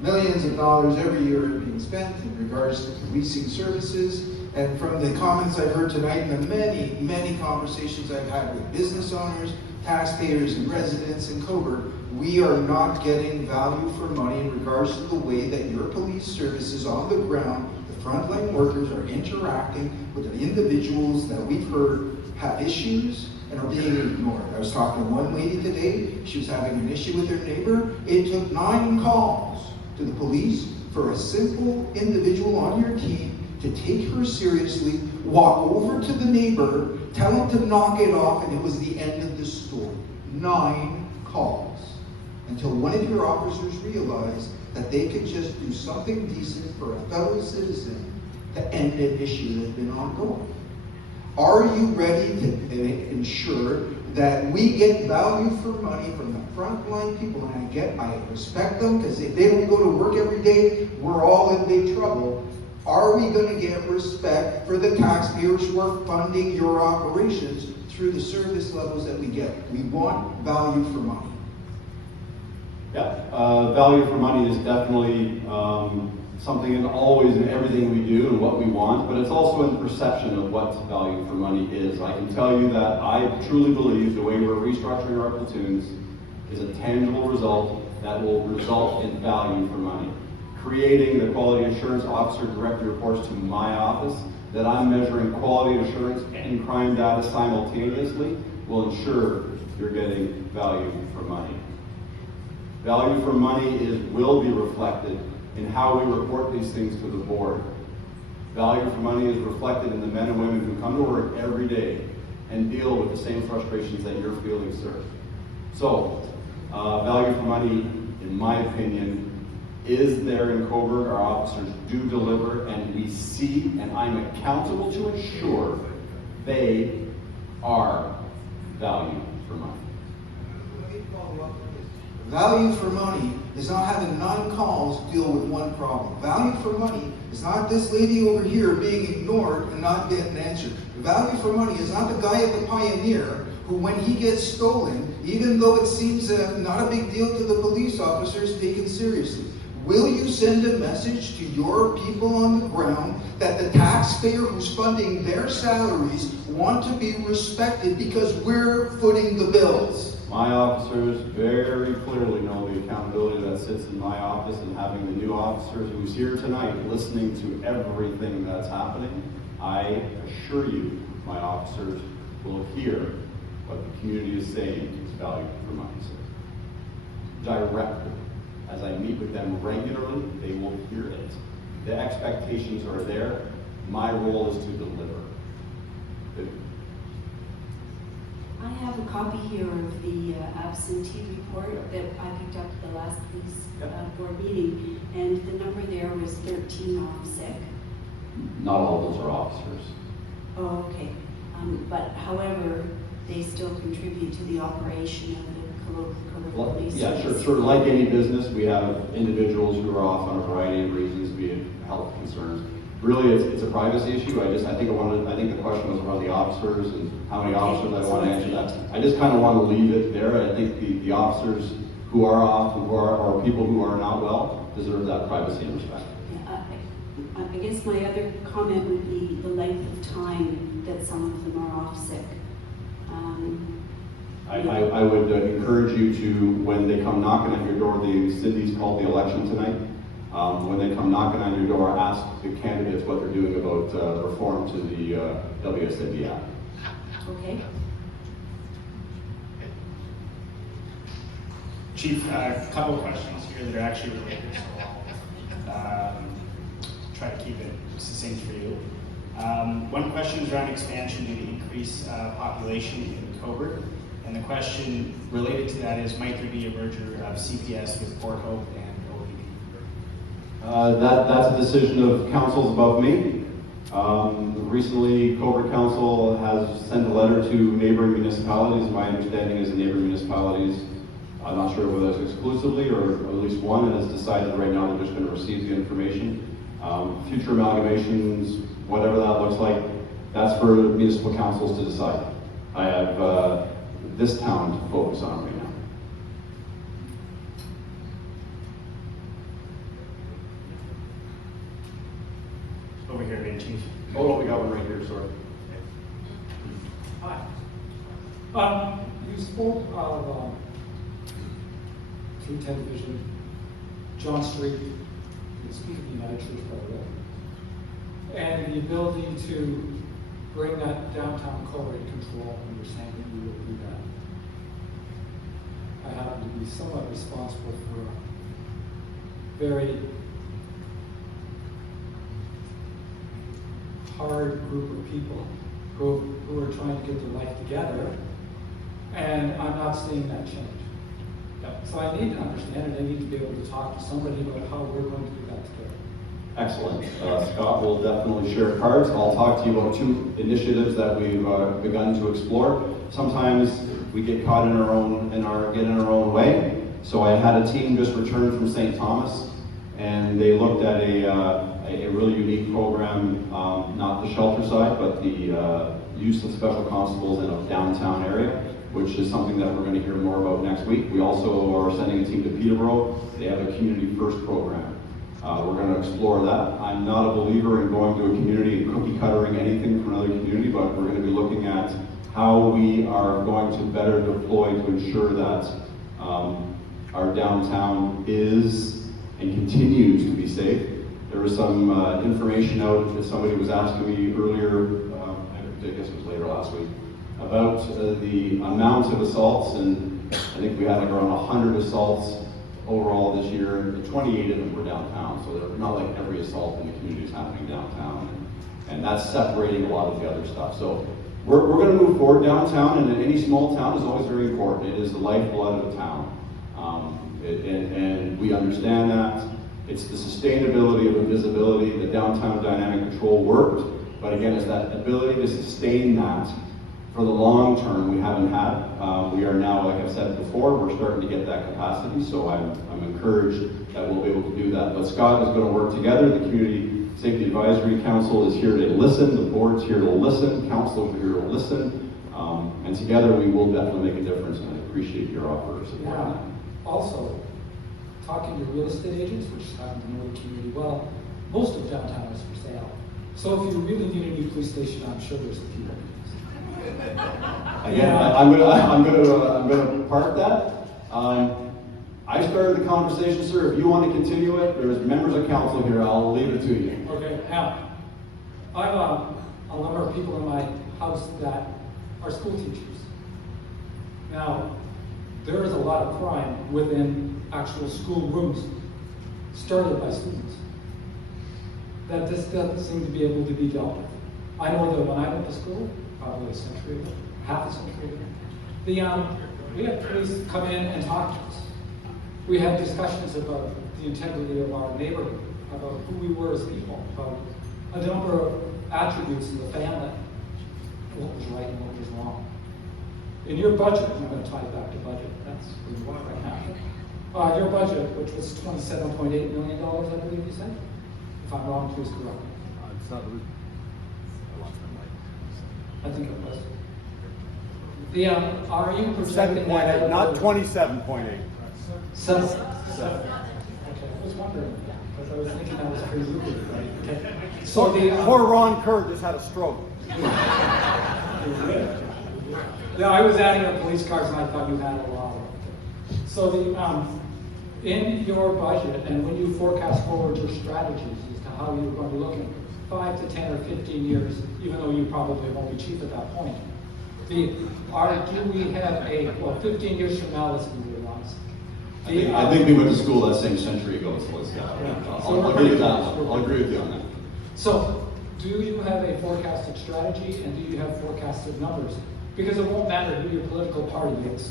Millions of dollars every year are being spent in regards to policing services, and from the comments I've heard tonight and the many, many conversations I've had with business owners, taxpayers and residents in Cobourg, we are not getting value for money in regards to the way that your police services on the ground, the frontline workers, are interacting with the individuals that we've heard have issues and are being ignored. I was talking to one lady today, she was having an issue with her neighbor. It took 9 calls to the police for a simple individual on your team to take her seriously, walk over to the neighbor, tell him to knock it off, and it was the end of the story. 9 calls. Until one of your officers realized that they could just do something decent for a fellow citizen to end an issue that's been ongoing. Are you ready to ensure that we get value for money from the frontline people? And I respect them, because if they don't go to work every day, we're all in big trouble. Are we going to get respect for the taxpayers who are funding your operations through the service levels that we get? We want value for money. Yeah, value for money is definitely something in always in everything we do and what we want, but it's also in the perception of what value for money is. I can tell you that I truly believe the way we're restructuring our platoons is a tangible result that will result in value for money. Creating the quality assurance officer directly reports to my office, that I'm measuring quality assurance and crime data simultaneously, will ensure you're getting value for money. Value for money will be reflected in how we report these things to the board. Value for money is reflected in the men and women who come to work every day and deal with the same frustrations that you're feeling, sir. So, value for money, in my opinion, is there in Cobourg. Our officers do deliver, and we see, and I'm accountable to ensure they are value for money. Value for money is not having 9 calls to deal with one problem. Value for money It's not this lady over here being ignored and not getting answered. The value for money is not the guy at the Pioneer who, when he gets stolen, even though it seems not a big deal to the police officers, taken seriously. Will you send a message to your people on the ground that the taxpayer who's funding their salaries want to be respected because we're footing the bills? My officers very clearly know the accountability that sits in my office, and having the new officers who's here tonight listening to everything that's happening, I assure you my officers will hear what the community is saying is value for money. Directly. As I meet with them regularly, they will hear it. The expectations are there. My role is to deliver. I have a copy here of the absentee report that I picked up at the last police board meeting, and the number there was 13 off sick. Not all of those are officers. Oh, okay. But however, they still contribute to the operation of the Coburg Police Yeah, Service. sure. Like any business, we have individuals who are off on a variety of reasons, be it health concerns. Really, it's a privacy issue. I think the question was around the officers and how many officers I want to answer that. I just kind of want to leave it there. I think the officers who are off and or people who are not well deserve that privacy and respect. Yeah, I guess my other comment would be the length of time that some of them are off sick. I would encourage you to, when they come knocking on your door, Cindy's called the election tonight. When they come knocking on your door, ask the candidates what they're doing about reform to the WSAB Act. Okay. Chief, a couple of questions here that are actually related, so I'll try to keep it succinct for you. One question is around expansion due to increased population in Coburg. And the question related to that is, might there be a merger of CPS with Port Hope and OPP? That's a decision of councils above me. Recently, Coburg Council has sent a letter to neighboring municipalities. My understanding is the neighboring municipalities, I'm not sure whether it's exclusively or at least one, has decided right now they're just going to receive the information. Future amalgamations, whatever that looks like, that's for municipal councils to decide. I have this town to focus on right now. Over here again, Chief. Oh, we got one right here, sorry. Hi. You spoke of 310 Division, John Street, you speak of the United Church by the way, and the ability to bring that downtown core in control, and you're saying that you will do that. I happen to be somewhat responsible for a very hard group of people who are trying to get their life together, and I'm not seeing that change. So I need to understand it. I need to be able to talk to somebody about how we're going to do that together. Excellent. Scott will definitely share cards. I'll talk to you about two initiatives that we've begun to explore. Sometimes we get caught in our own way. So I had a team just return from St. Thomas, and they looked at a really unique program, not the shelter side, but the use of special constables in a downtown area, which is something that we're going to hear more about next week. We also are sending a team to Peterborough. They have a community first program. We're going to explore that. I'm not a believer in going to a community and cookie cuttering anything from another community, but we're going to be looking at how we are going to better deploy to ensure that our downtown is and continues to be safe. There was some information out that somebody was asking me earlier, I guess it was later last week, about the amount of assaults, and I think we had like around 100 assaults overall this year, and 28 of them were downtown, so they're not like every assault in the community is happening downtown, and that's separating a lot of the other stuff. So we're going to move forward downtown, and any small town is always very important. It is the lifeblood of a town, and we understand that. It's the sustainability of the visibility. The downtown dynamic control worked, but again, it's that ability to sustain that for the long term we haven't had. We are now, like I've said before, we're starting to get that capacity, so I'm encouraged that we'll be able to do that. But Scott is going to work together, the community Safety Advisory Council is here to listen, the board's here to listen, council is here to listen, and together we will definitely make a difference, and I appreciate your offer of support. Yeah. Also, talking to real estate agents, which happen to know the community well, most of downtown is for sale. So if you really need a new police station, I'm sure there's a few. Again, I'm gonna park that. I started the conversation, sir. If you want to continue it, there's members of council here. I'll leave it to you. Okay, now, I have a number of people in my house that are school teachers. Now, there is a lot of crime within actual school rooms, started by students, that this doesn't seem to be able to be dealt with. I know that when I went to school, probably a century ago, half a century ago, we had police come in and talk to us. We had discussions about the integrity of our neighborhood, about who we were as people, about a number of attributes of the family, what was right and what was wrong. In your budget, I'm going to tie it back to budget, that's what I have. Your budget, which was $27.8 million, I believe you said? If I'm wrong, please correct me. It's not the, I think it was. Are you projecting 7.8, not 27.8. Seven. Okay, I was wondering, because I was thinking that was pretty lucrative, right? Okay. So Poor Ron Kerr just had a stroke. Yeah, I was adding up police cars and I thought you had a lot of them. So in your budget and when you forecast forward your strategies as to how you're going to look in 5 to 10 or 15 years, even though you probably won't be chief at that point, do we have 15 years from now, let's be realized. I think we went to school that same century ago, so let's I'll agree with that. I'll agree with you on that. So, do you have a forecasted strategy and do you have forecasted numbers? Because it won't matter who your political party is.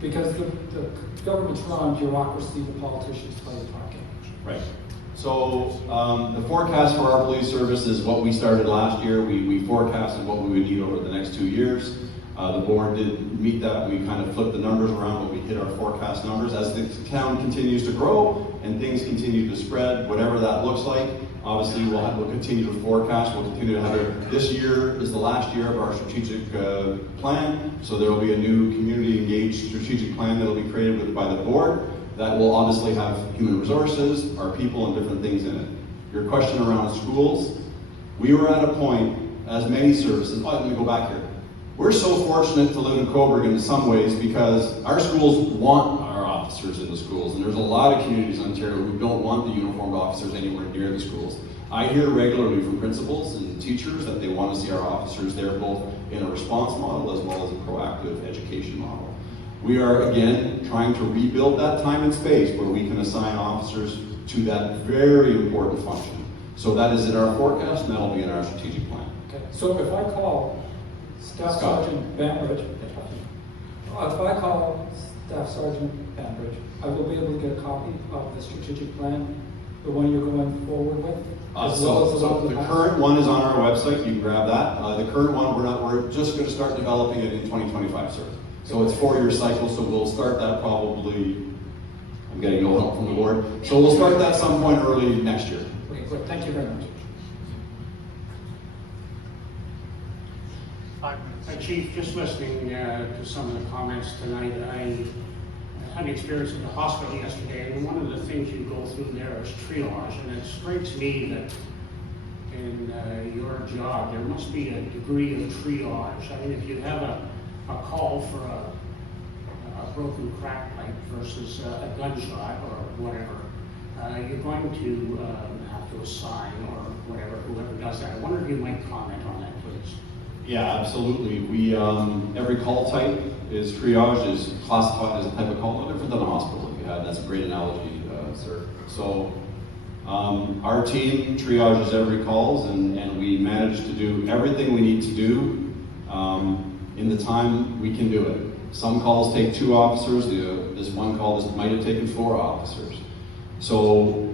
Because the government's run on bureaucracy, the politicians play the part game. Right. So the forecast for our police service is what we started last year. We forecasted what we would need over the next 2 years. The board did meet that. We kind of flipped the numbers around, but we hit our forecast numbers. As the town continues to grow and things continue to spread, whatever that looks like, obviously we'll continue to forecast. We'll continue to have it. This year is the last year of our strategic plan, so there will be a new community engaged strategic plan that will be created by the board that will obviously have human resources, our people, and different things in it. Your question around schools, we were at a point, as many services, let me go back here. We're so fortunate to live in Cobourg in some ways because our schools want our officers in the schools, and there's a lot of communities in Ontario who don't want the uniformed officers anywhere near the schools. I hear regularly from principals and teachers that they want to see our officers there both in a response model as well as a proactive education model. We are, again, trying to rebuild that time and space where we can assign officers to that very important function. So that is in our forecast, and that'll be in our strategic plan. Okay. So if I call Staff Sergeant Bambridge, I will be able to get a copy of the strategic plan, the one you're going forward with? So the current one is on our website, you can grab that. The current one, we're just going to start developing it in 2025, sir. So it's 4-year cycle, so we'll start that probably, I'm getting no help from the board. So we'll start that some point early next year. Okay, good. Thank you very much. Chief, just listening to some of the comments tonight, I had an experience in the hospital yesterday, and one of the things you go through there is triage, and it strikes me that in your job, there must be a degree of triage. I mean, if you have a call for a broken crack pipe versus a gunshot or whatever, you're going to have to assign or whatever, whoever does that. I wonder if you might comment on that, please. Yeah, absolutely. We every call type is triage, is classified as a type of call, no different than a hospital. If you had, that's a great analogy, sir. So our team triages every calls, and we manage to do everything we need to do in the time we can do it. Some calls take 2 officers. This one call might have taken 4 officers. So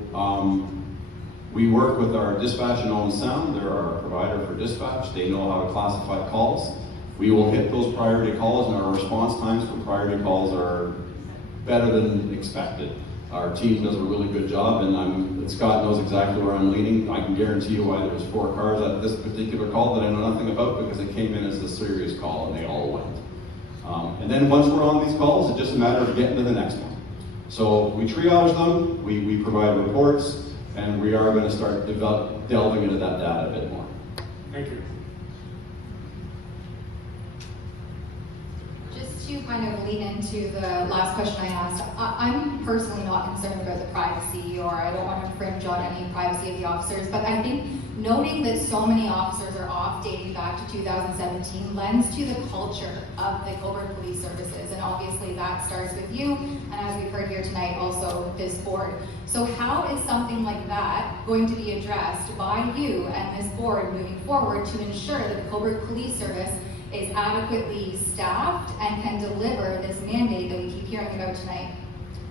we work with our dispatch and Owen Sound. They're our provider for dispatch. They know how to classify calls. We will hit those priority calls, and our response times for priority calls are better than expected. Our team does a really good job, and Scott knows exactly where I'm leaning. I can guarantee you why there was 4 cars at this particular call that I know nothing about, because it came in as a serious call and they all went. And then once we're on these calls, it's just a matter of getting to the next one. So we triage them, we provide reports, and we are going to start delving into that data a bit more. Thank you. Just to kind of lean into the last question I asked, I'm personally not concerned about the privacy, or I don't want to infringe on any privacy of the officers, but I think noting that so many officers are off dating back to 2017 lends to the culture of the Cobourg Police Services, and obviously that starts with you, and as we've heard here tonight, also this board. So how is something like that going to be addressed by you and this board moving forward to ensure that the Cobourg Police Service is adequately staffed and can deliver this mandate that we keep hearing about tonight?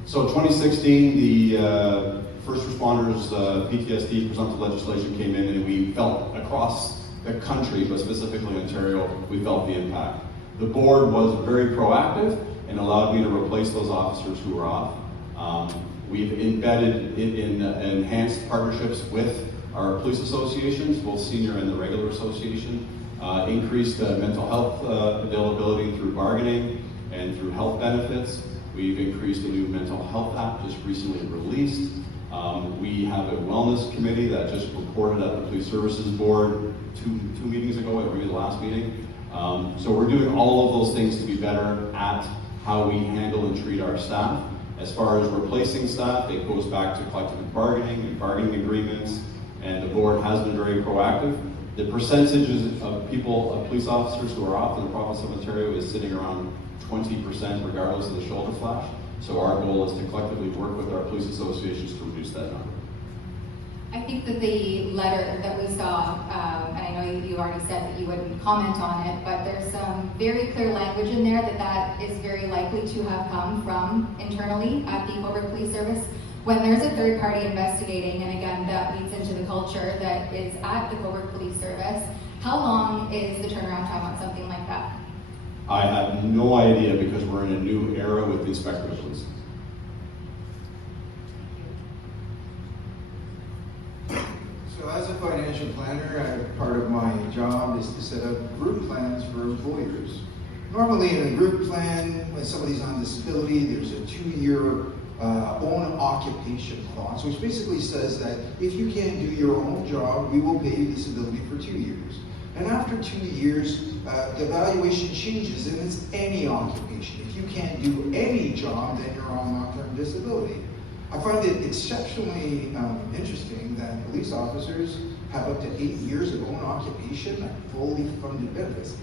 So 2016, the first responders PTSD presumptive legislation came in, and we felt across the country, but specifically Ontario, we felt the impact. The board was very proactive and allowed me to replace those officers who were off. We've embedded in enhanced partnerships with our police associations, both senior and the regular association, increased mental health availability through bargaining and through health benefits. We've increased a new mental health app just recently released. We have a wellness committee that just reported at the Police Services Board two meetings ago, maybe the last meeting. So we're doing all of those things to be better at how we handle and treat our staff. As far as replacing staff, it goes back to collective bargaining and bargaining agreements, and the board has been very proactive. The percentages of people, of police officers who are off in the province of Ontario is sitting around 20% regardless of the shoulder flash. So our goal is to collectively work with our police associations to reduce that number. I think that the letter that we saw, and I know you already said that you wouldn't comment on it, but there's some very clear language in there that is very likely to have come from internally at the Cobourg Police Service. When there's a third party investigating, and again, that leads into the culture that is at the Cobourg Police Service, how long is the turnaround time on something like that? I have no idea, because we're in a new era with the inspector of police. So as a financial planner, part of my job is to set up group plans for employers. Normally in a group plan, when somebody's on disability, there's a 2-year own occupation clause, which basically says that if you can't do your own job, we will pay you disability for 2 years. And after 2 years, the valuation changes, and it's any occupation. If you can't do any job, then you're on long-term disability. I find it exceptionally interesting that police officers have up to 8 years of own occupation and fully funded benefits.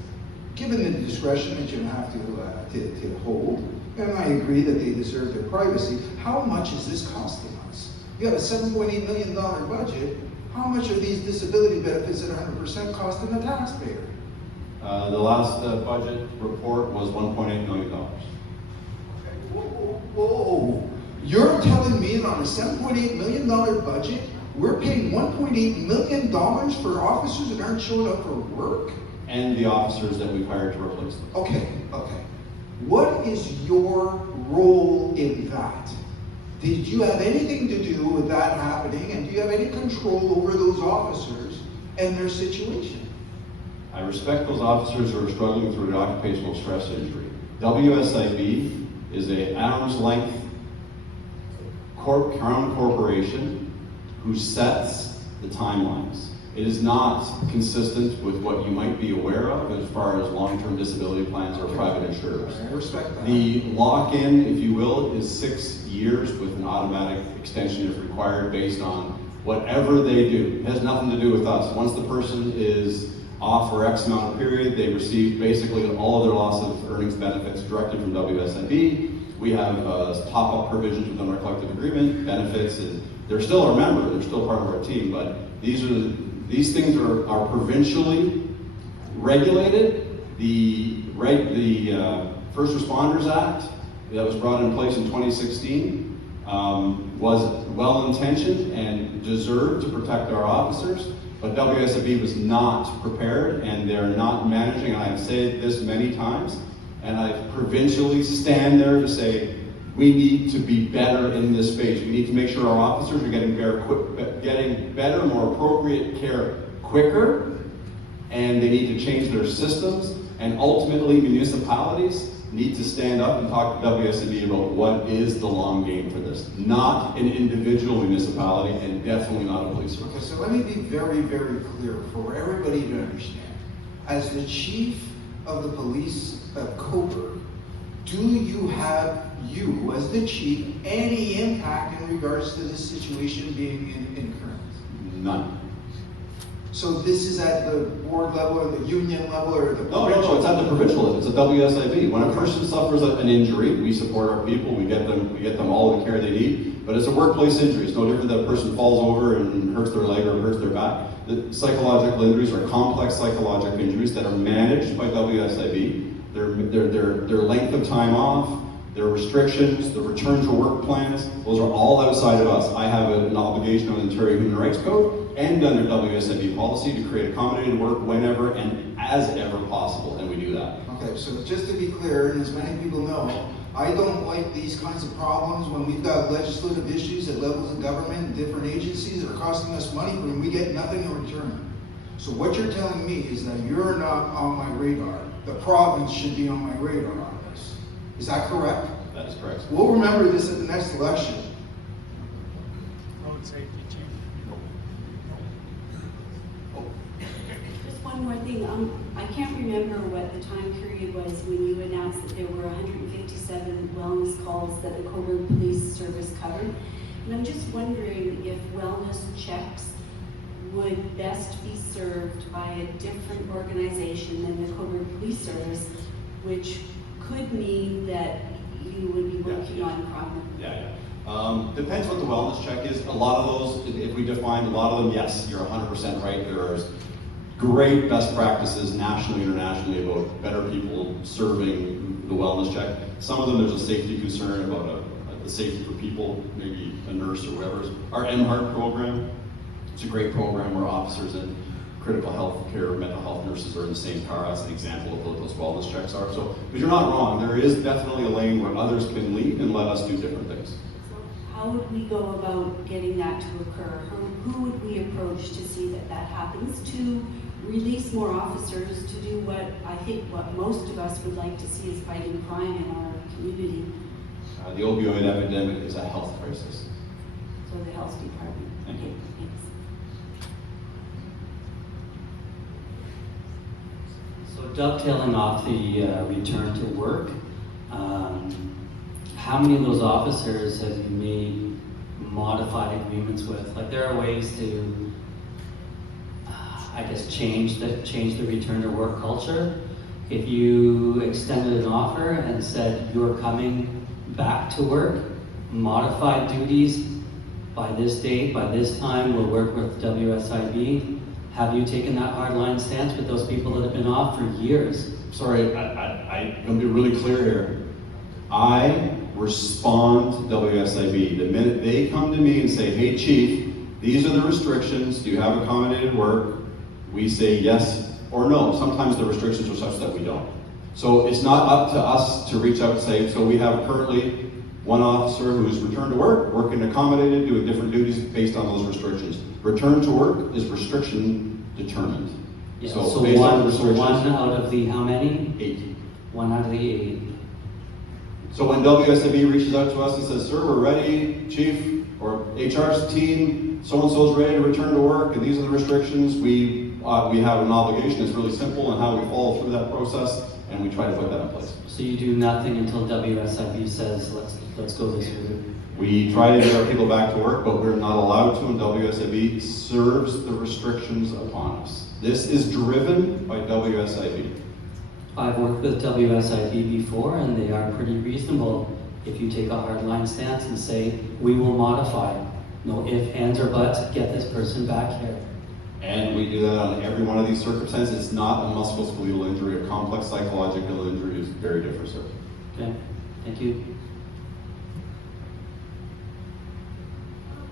Given the discretion that you have to hold, and I agree that they deserve their privacy, how much is this costing us? You have a $7.8 million budget. How much are these disability benefits at 100% costing the taxpayer? The last budget report was $1.8 million. Whoa. You're telling me that on a $7.8 million budget, we're paying $1.8 million for officers that aren't showing up for work? And the officers that we've hired to replace them. Okay. What is your role in that? Did you have anything to do with that happening, and do you have any control over those officers and their situation? I respect those officers who are struggling through an occupational stress injury. WSIB is an arm's length crown corporation who sets the timelines. It is not consistent with what you might be aware of as far as long-term disability plans or private insurers. I respect that. The lock-in, if you will, is 6 years with an automatic extension if required based on whatever they do. It has nothing to do with us. Once the person is off for X amount of period, they receive basically all of their loss of earnings benefits directly from WSIB. We have top-up provisions within our collective agreement, benefits, and they're still our member, they're still part of our team, but these things are provincially regulated. The First Responders Act that was brought in place in 2016 was well-intentioned and deserved to protect our officers, but WSIB was not prepared, and they're not managing, and I've said this many times, and I provincially stand there to say, We need to be better in this space. We need to make sure our officers are getting better, more appropriate care quicker, and they need to change their systems, and ultimately municipalities need to stand up and talk to WSIB about what is the long game for this. Not an individual municipality, and definitely not a police Okay, service. so let me be very, very clear for everybody to understand. As the chief of the police of Coburg, do you have, you as the chief, any impact in regards to this situation being in current? None. So this is at the board level or the union level or the No, it's at the provincial level. It's a WSIB. When a person suffers an injury, we support our people. We get them all the care they need. But it's a workplace injury. It's no different than a person falls over and hurts their leg or hurts their back. The psychological injuries are complex psychological injuries that are managed by WSIB. Their length of time off, their restrictions, the return to work plans, those are all outside of us. I have an obligation under the Ontario Human Rights Code and under WSIB policy to create accommodated work whenever and as ever possible, and we do that. Okay, so just to be clear, and as many people know, I don't like these kinds of problems when we've got legislative issues at levels of government and different agencies that are costing us money when we get nothing in return. So what you're telling me is that you're not on my radar. The province should be on my radar on this. Is that correct? That is correct. We'll remember this at the next election. Road safety chief. Just one more thing, I can't remember what the time period was when you announced that there were 157 wellness calls that the Coburg Police Service covered. And I'm just wondering if wellness checks would best be served by a different organization than the Coburg Police Service, which could mean that you would be working on problem. Depends what the wellness check is. A lot of those, if we define a lot of them, yes, you're 100% right. There are great best practices nationally, internationally about better people serving the wellness check. Some of them there's a safety concern about the safety for people, maybe a nurse or whatever. Our MHEART program, it's a great program where officers and critical health care, mental health nurses are in the same car. That's an example of what those wellness checks are. So, but you're not wrong. There is definitely a lane where others can lead and let us do different things. How would we go about getting that to occur? Who would we approach to see that that happens, to release more officers to do what I think what most of us would like to see is fighting crime in our community? The opioid epidemic is a health crisis. So the health department. Thank you. Thanks. So dovetailing off the return to work, how many of those officers have you made modified agreements with? Like there are ways to, I guess, change the return to work culture. If you extended an offer and said you're coming back to work, modified duties by this date, by this time, we'll work with WSIB. Have you taken that hardline stance with those people that have been off for years? Sorry, I'm going to be really clear here. I respond to WSIB. The minute they come to me and say, hey chief, these are the restrictions, do you have accommodated work? We say yes or no. Sometimes the restrictions are such that we don't. So it's not up to us to reach out and say, so we have currently one officer who's returned to work, working accommodated, doing different duties based on those restrictions. Return to work is restriction determined. Yeah, So based on the restrictions. one out of the how many? 8. 1 out of the 8. So when WSIB reaches out to us and says, sir, we're ready, chief, or HR's team, so-and-so's ready to return to work, and these are the restrictions, we have an obligation. It's really simple in how we follow through that process, and we try to put that in place. So you do nothing until WSIB says, let's go this route. We try to get our people back to work, but we're not allowed to, and WSIB serves the restrictions upon us. This is driven by WSIB. I've worked with WSIB before, and they are pretty reasonable. If you take a hardline stance and say, we will modify, no ifs, ands, or buts, get this person back here. And we do that on every one of these circumstances. It's not a musculoskeletal injury. A complex psychological injury is very different, sir. Okay, thank you.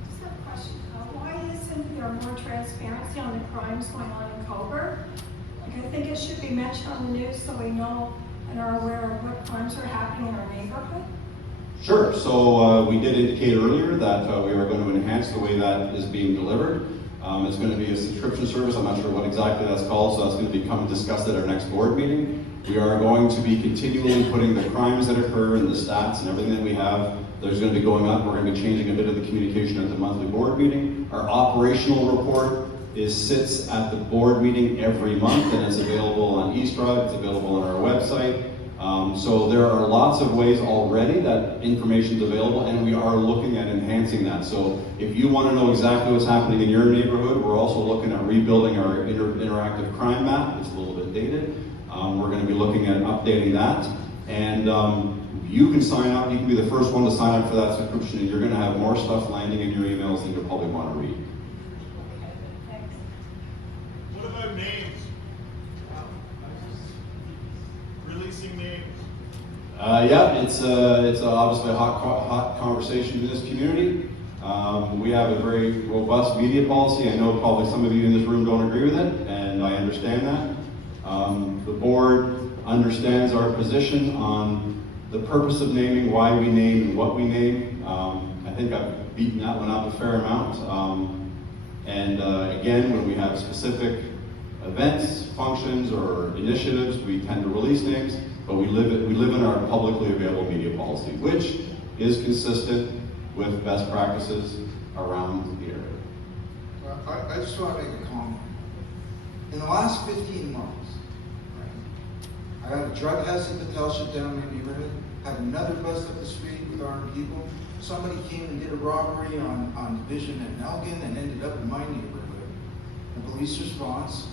Just have a question. Why isn't there more transparency on the crimes going on in Coburg? Like, I think it should be mentioned on the news so we know and are aware of what crimes are happening in our neighborhood. Sure. So we did indicate earlier that we are going to enhance the way that is being delivered. It's going to be a subscription service. I'm not sure what exactly that's called, so that's going to become discussed at our next board meeting. We are going to be continually putting the crimes that occur and the stats and everything that we have. There's going to be going up. We're going to be changing a bit of the communication at the monthly board meeting. Our operational report sits at the board meeting every month, and it's available on eStrive. It's available on our website. So there are lots of ways already that information is available, and we are looking at enhancing that. So if you want to know exactly what's happening in your neighborhood, we're also looking at rebuilding our interactive crime map. It's a little bit dated. We're going to be looking at updating that. And you can sign up. You can be the first one to sign up for that subscription, and you're going to have more stuff landing in your emails than you'll probably want to read. What about names? Releasing names? Yeah, it's obviously a hot conversation in this community. We have a very robust media policy. I know probably some of you in this room don't agree with it, and I understand that. The board understands our position on the purpose of naming, why we name, and what we name. I think I've beaten that one up a fair amount. Again, when we have specific events, functions, or initiatives, we tend to release names, but we live in our publicly available media policy, which is consistent with best practices around the area. I just want to make a comment. In the last 15 months, I had a drug house in Patel shut down in my neighborhood, had another bust up the street with armed people. Somebody came and did a robbery on Division and Elgin and ended up in my neighborhood. The police response,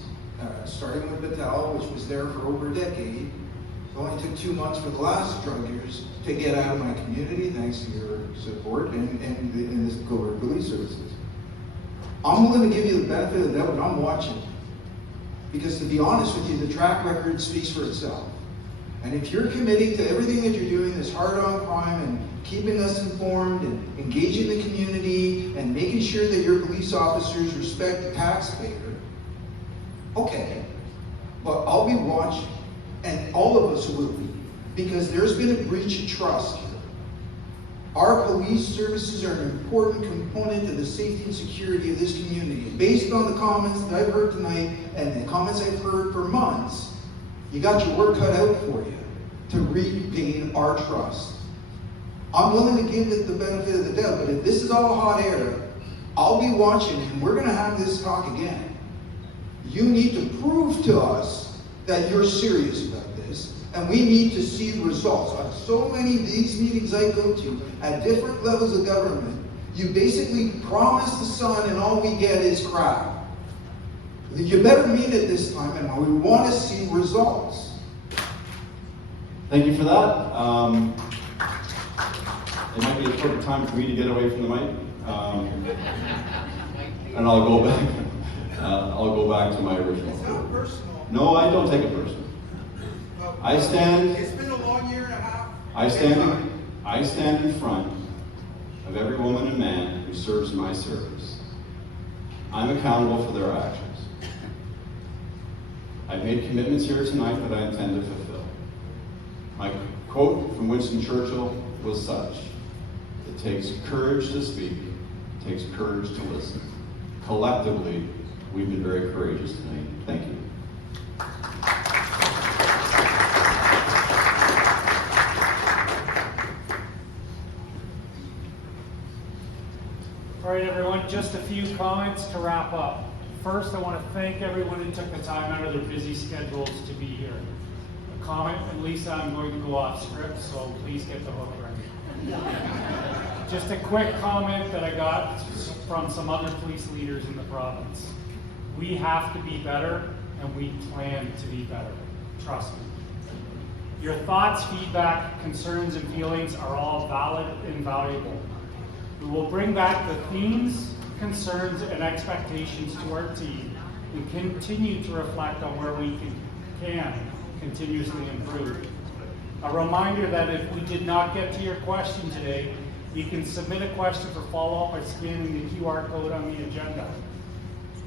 starting with Patel, which was there for over a decade, it only took 2 months for the last drug years to get out of my community, thanks to your support and this Cobourg Police Services. I'm willing to give you the benefit of the doubt, but I'm watching. Because to be honest with you, the track record speaks for itself. And if you're committing to everything that you're doing, this hard on crime and keeping us informed and engaging the community and making sure that your police officers respect the taxpayer, okay, but I'll be watching, and all of us will be, because there's been a breach of trust here. Our police services are an important component of the safety and security of this community. Based on the comments that I've heard tonight and the comments I've heard for months, you got your work cut out for you to regain our trust. I'm willing to give it the benefit of the doubt, but if this is all hot air, I'll be watching and we're going to have this talk again. You need to prove to us that you're serious about this, and we need to see the results. On so many of these meetings I go to, at different levels of government, you basically promise the sun and all we get is crap. You better mean it this time, and we want to see results. Thank you for that. It might be a perfect time for me to get away from the mic. And I'll go back. I'll go back to my original. It's not personal. No, I don't take it personally. I stand. It's been a long year and a half. I stand in front of every woman and man who serves my service. I'm accountable for their actions. I've made commitments here tonight that I intend to fulfill. My quote from Winston Churchill was such: "It takes courage to speak, it takes courage to listen." Collectively, we've been very courageous tonight. Thank you. All right, everyone, just a few comments to wrap up. First, I want to thank everyone who took the time out of their busy schedules to be here. A comment, and Lisa, I'm going to go off script, so please get the hook ready. Just a quick comment that I got from some other police leaders in the province. We have to be better, and we plan to be better. Trust me. Your thoughts, feedback, concerns, and feelings are all valid and valuable. We will bring back the themes, concerns, and expectations to our team and continue to reflect on where we can continuously improve. A reminder that if we did not get to your question today, you can submit a question for follow-up by scanning the QR code on the agenda.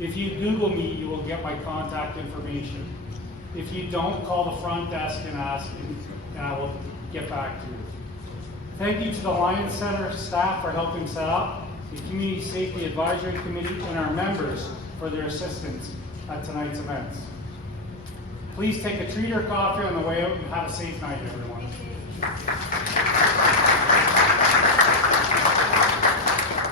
If you Google me, you will get my contact information. If you don't, call the front desk and ask, and I will get back to you. Thank you to the Lions Center staff for helping set up, the Community Safety Advisory Committee, and our members for their assistance at tonight's events. Please take a treat or coffee on the way out and have a safe night, everyone.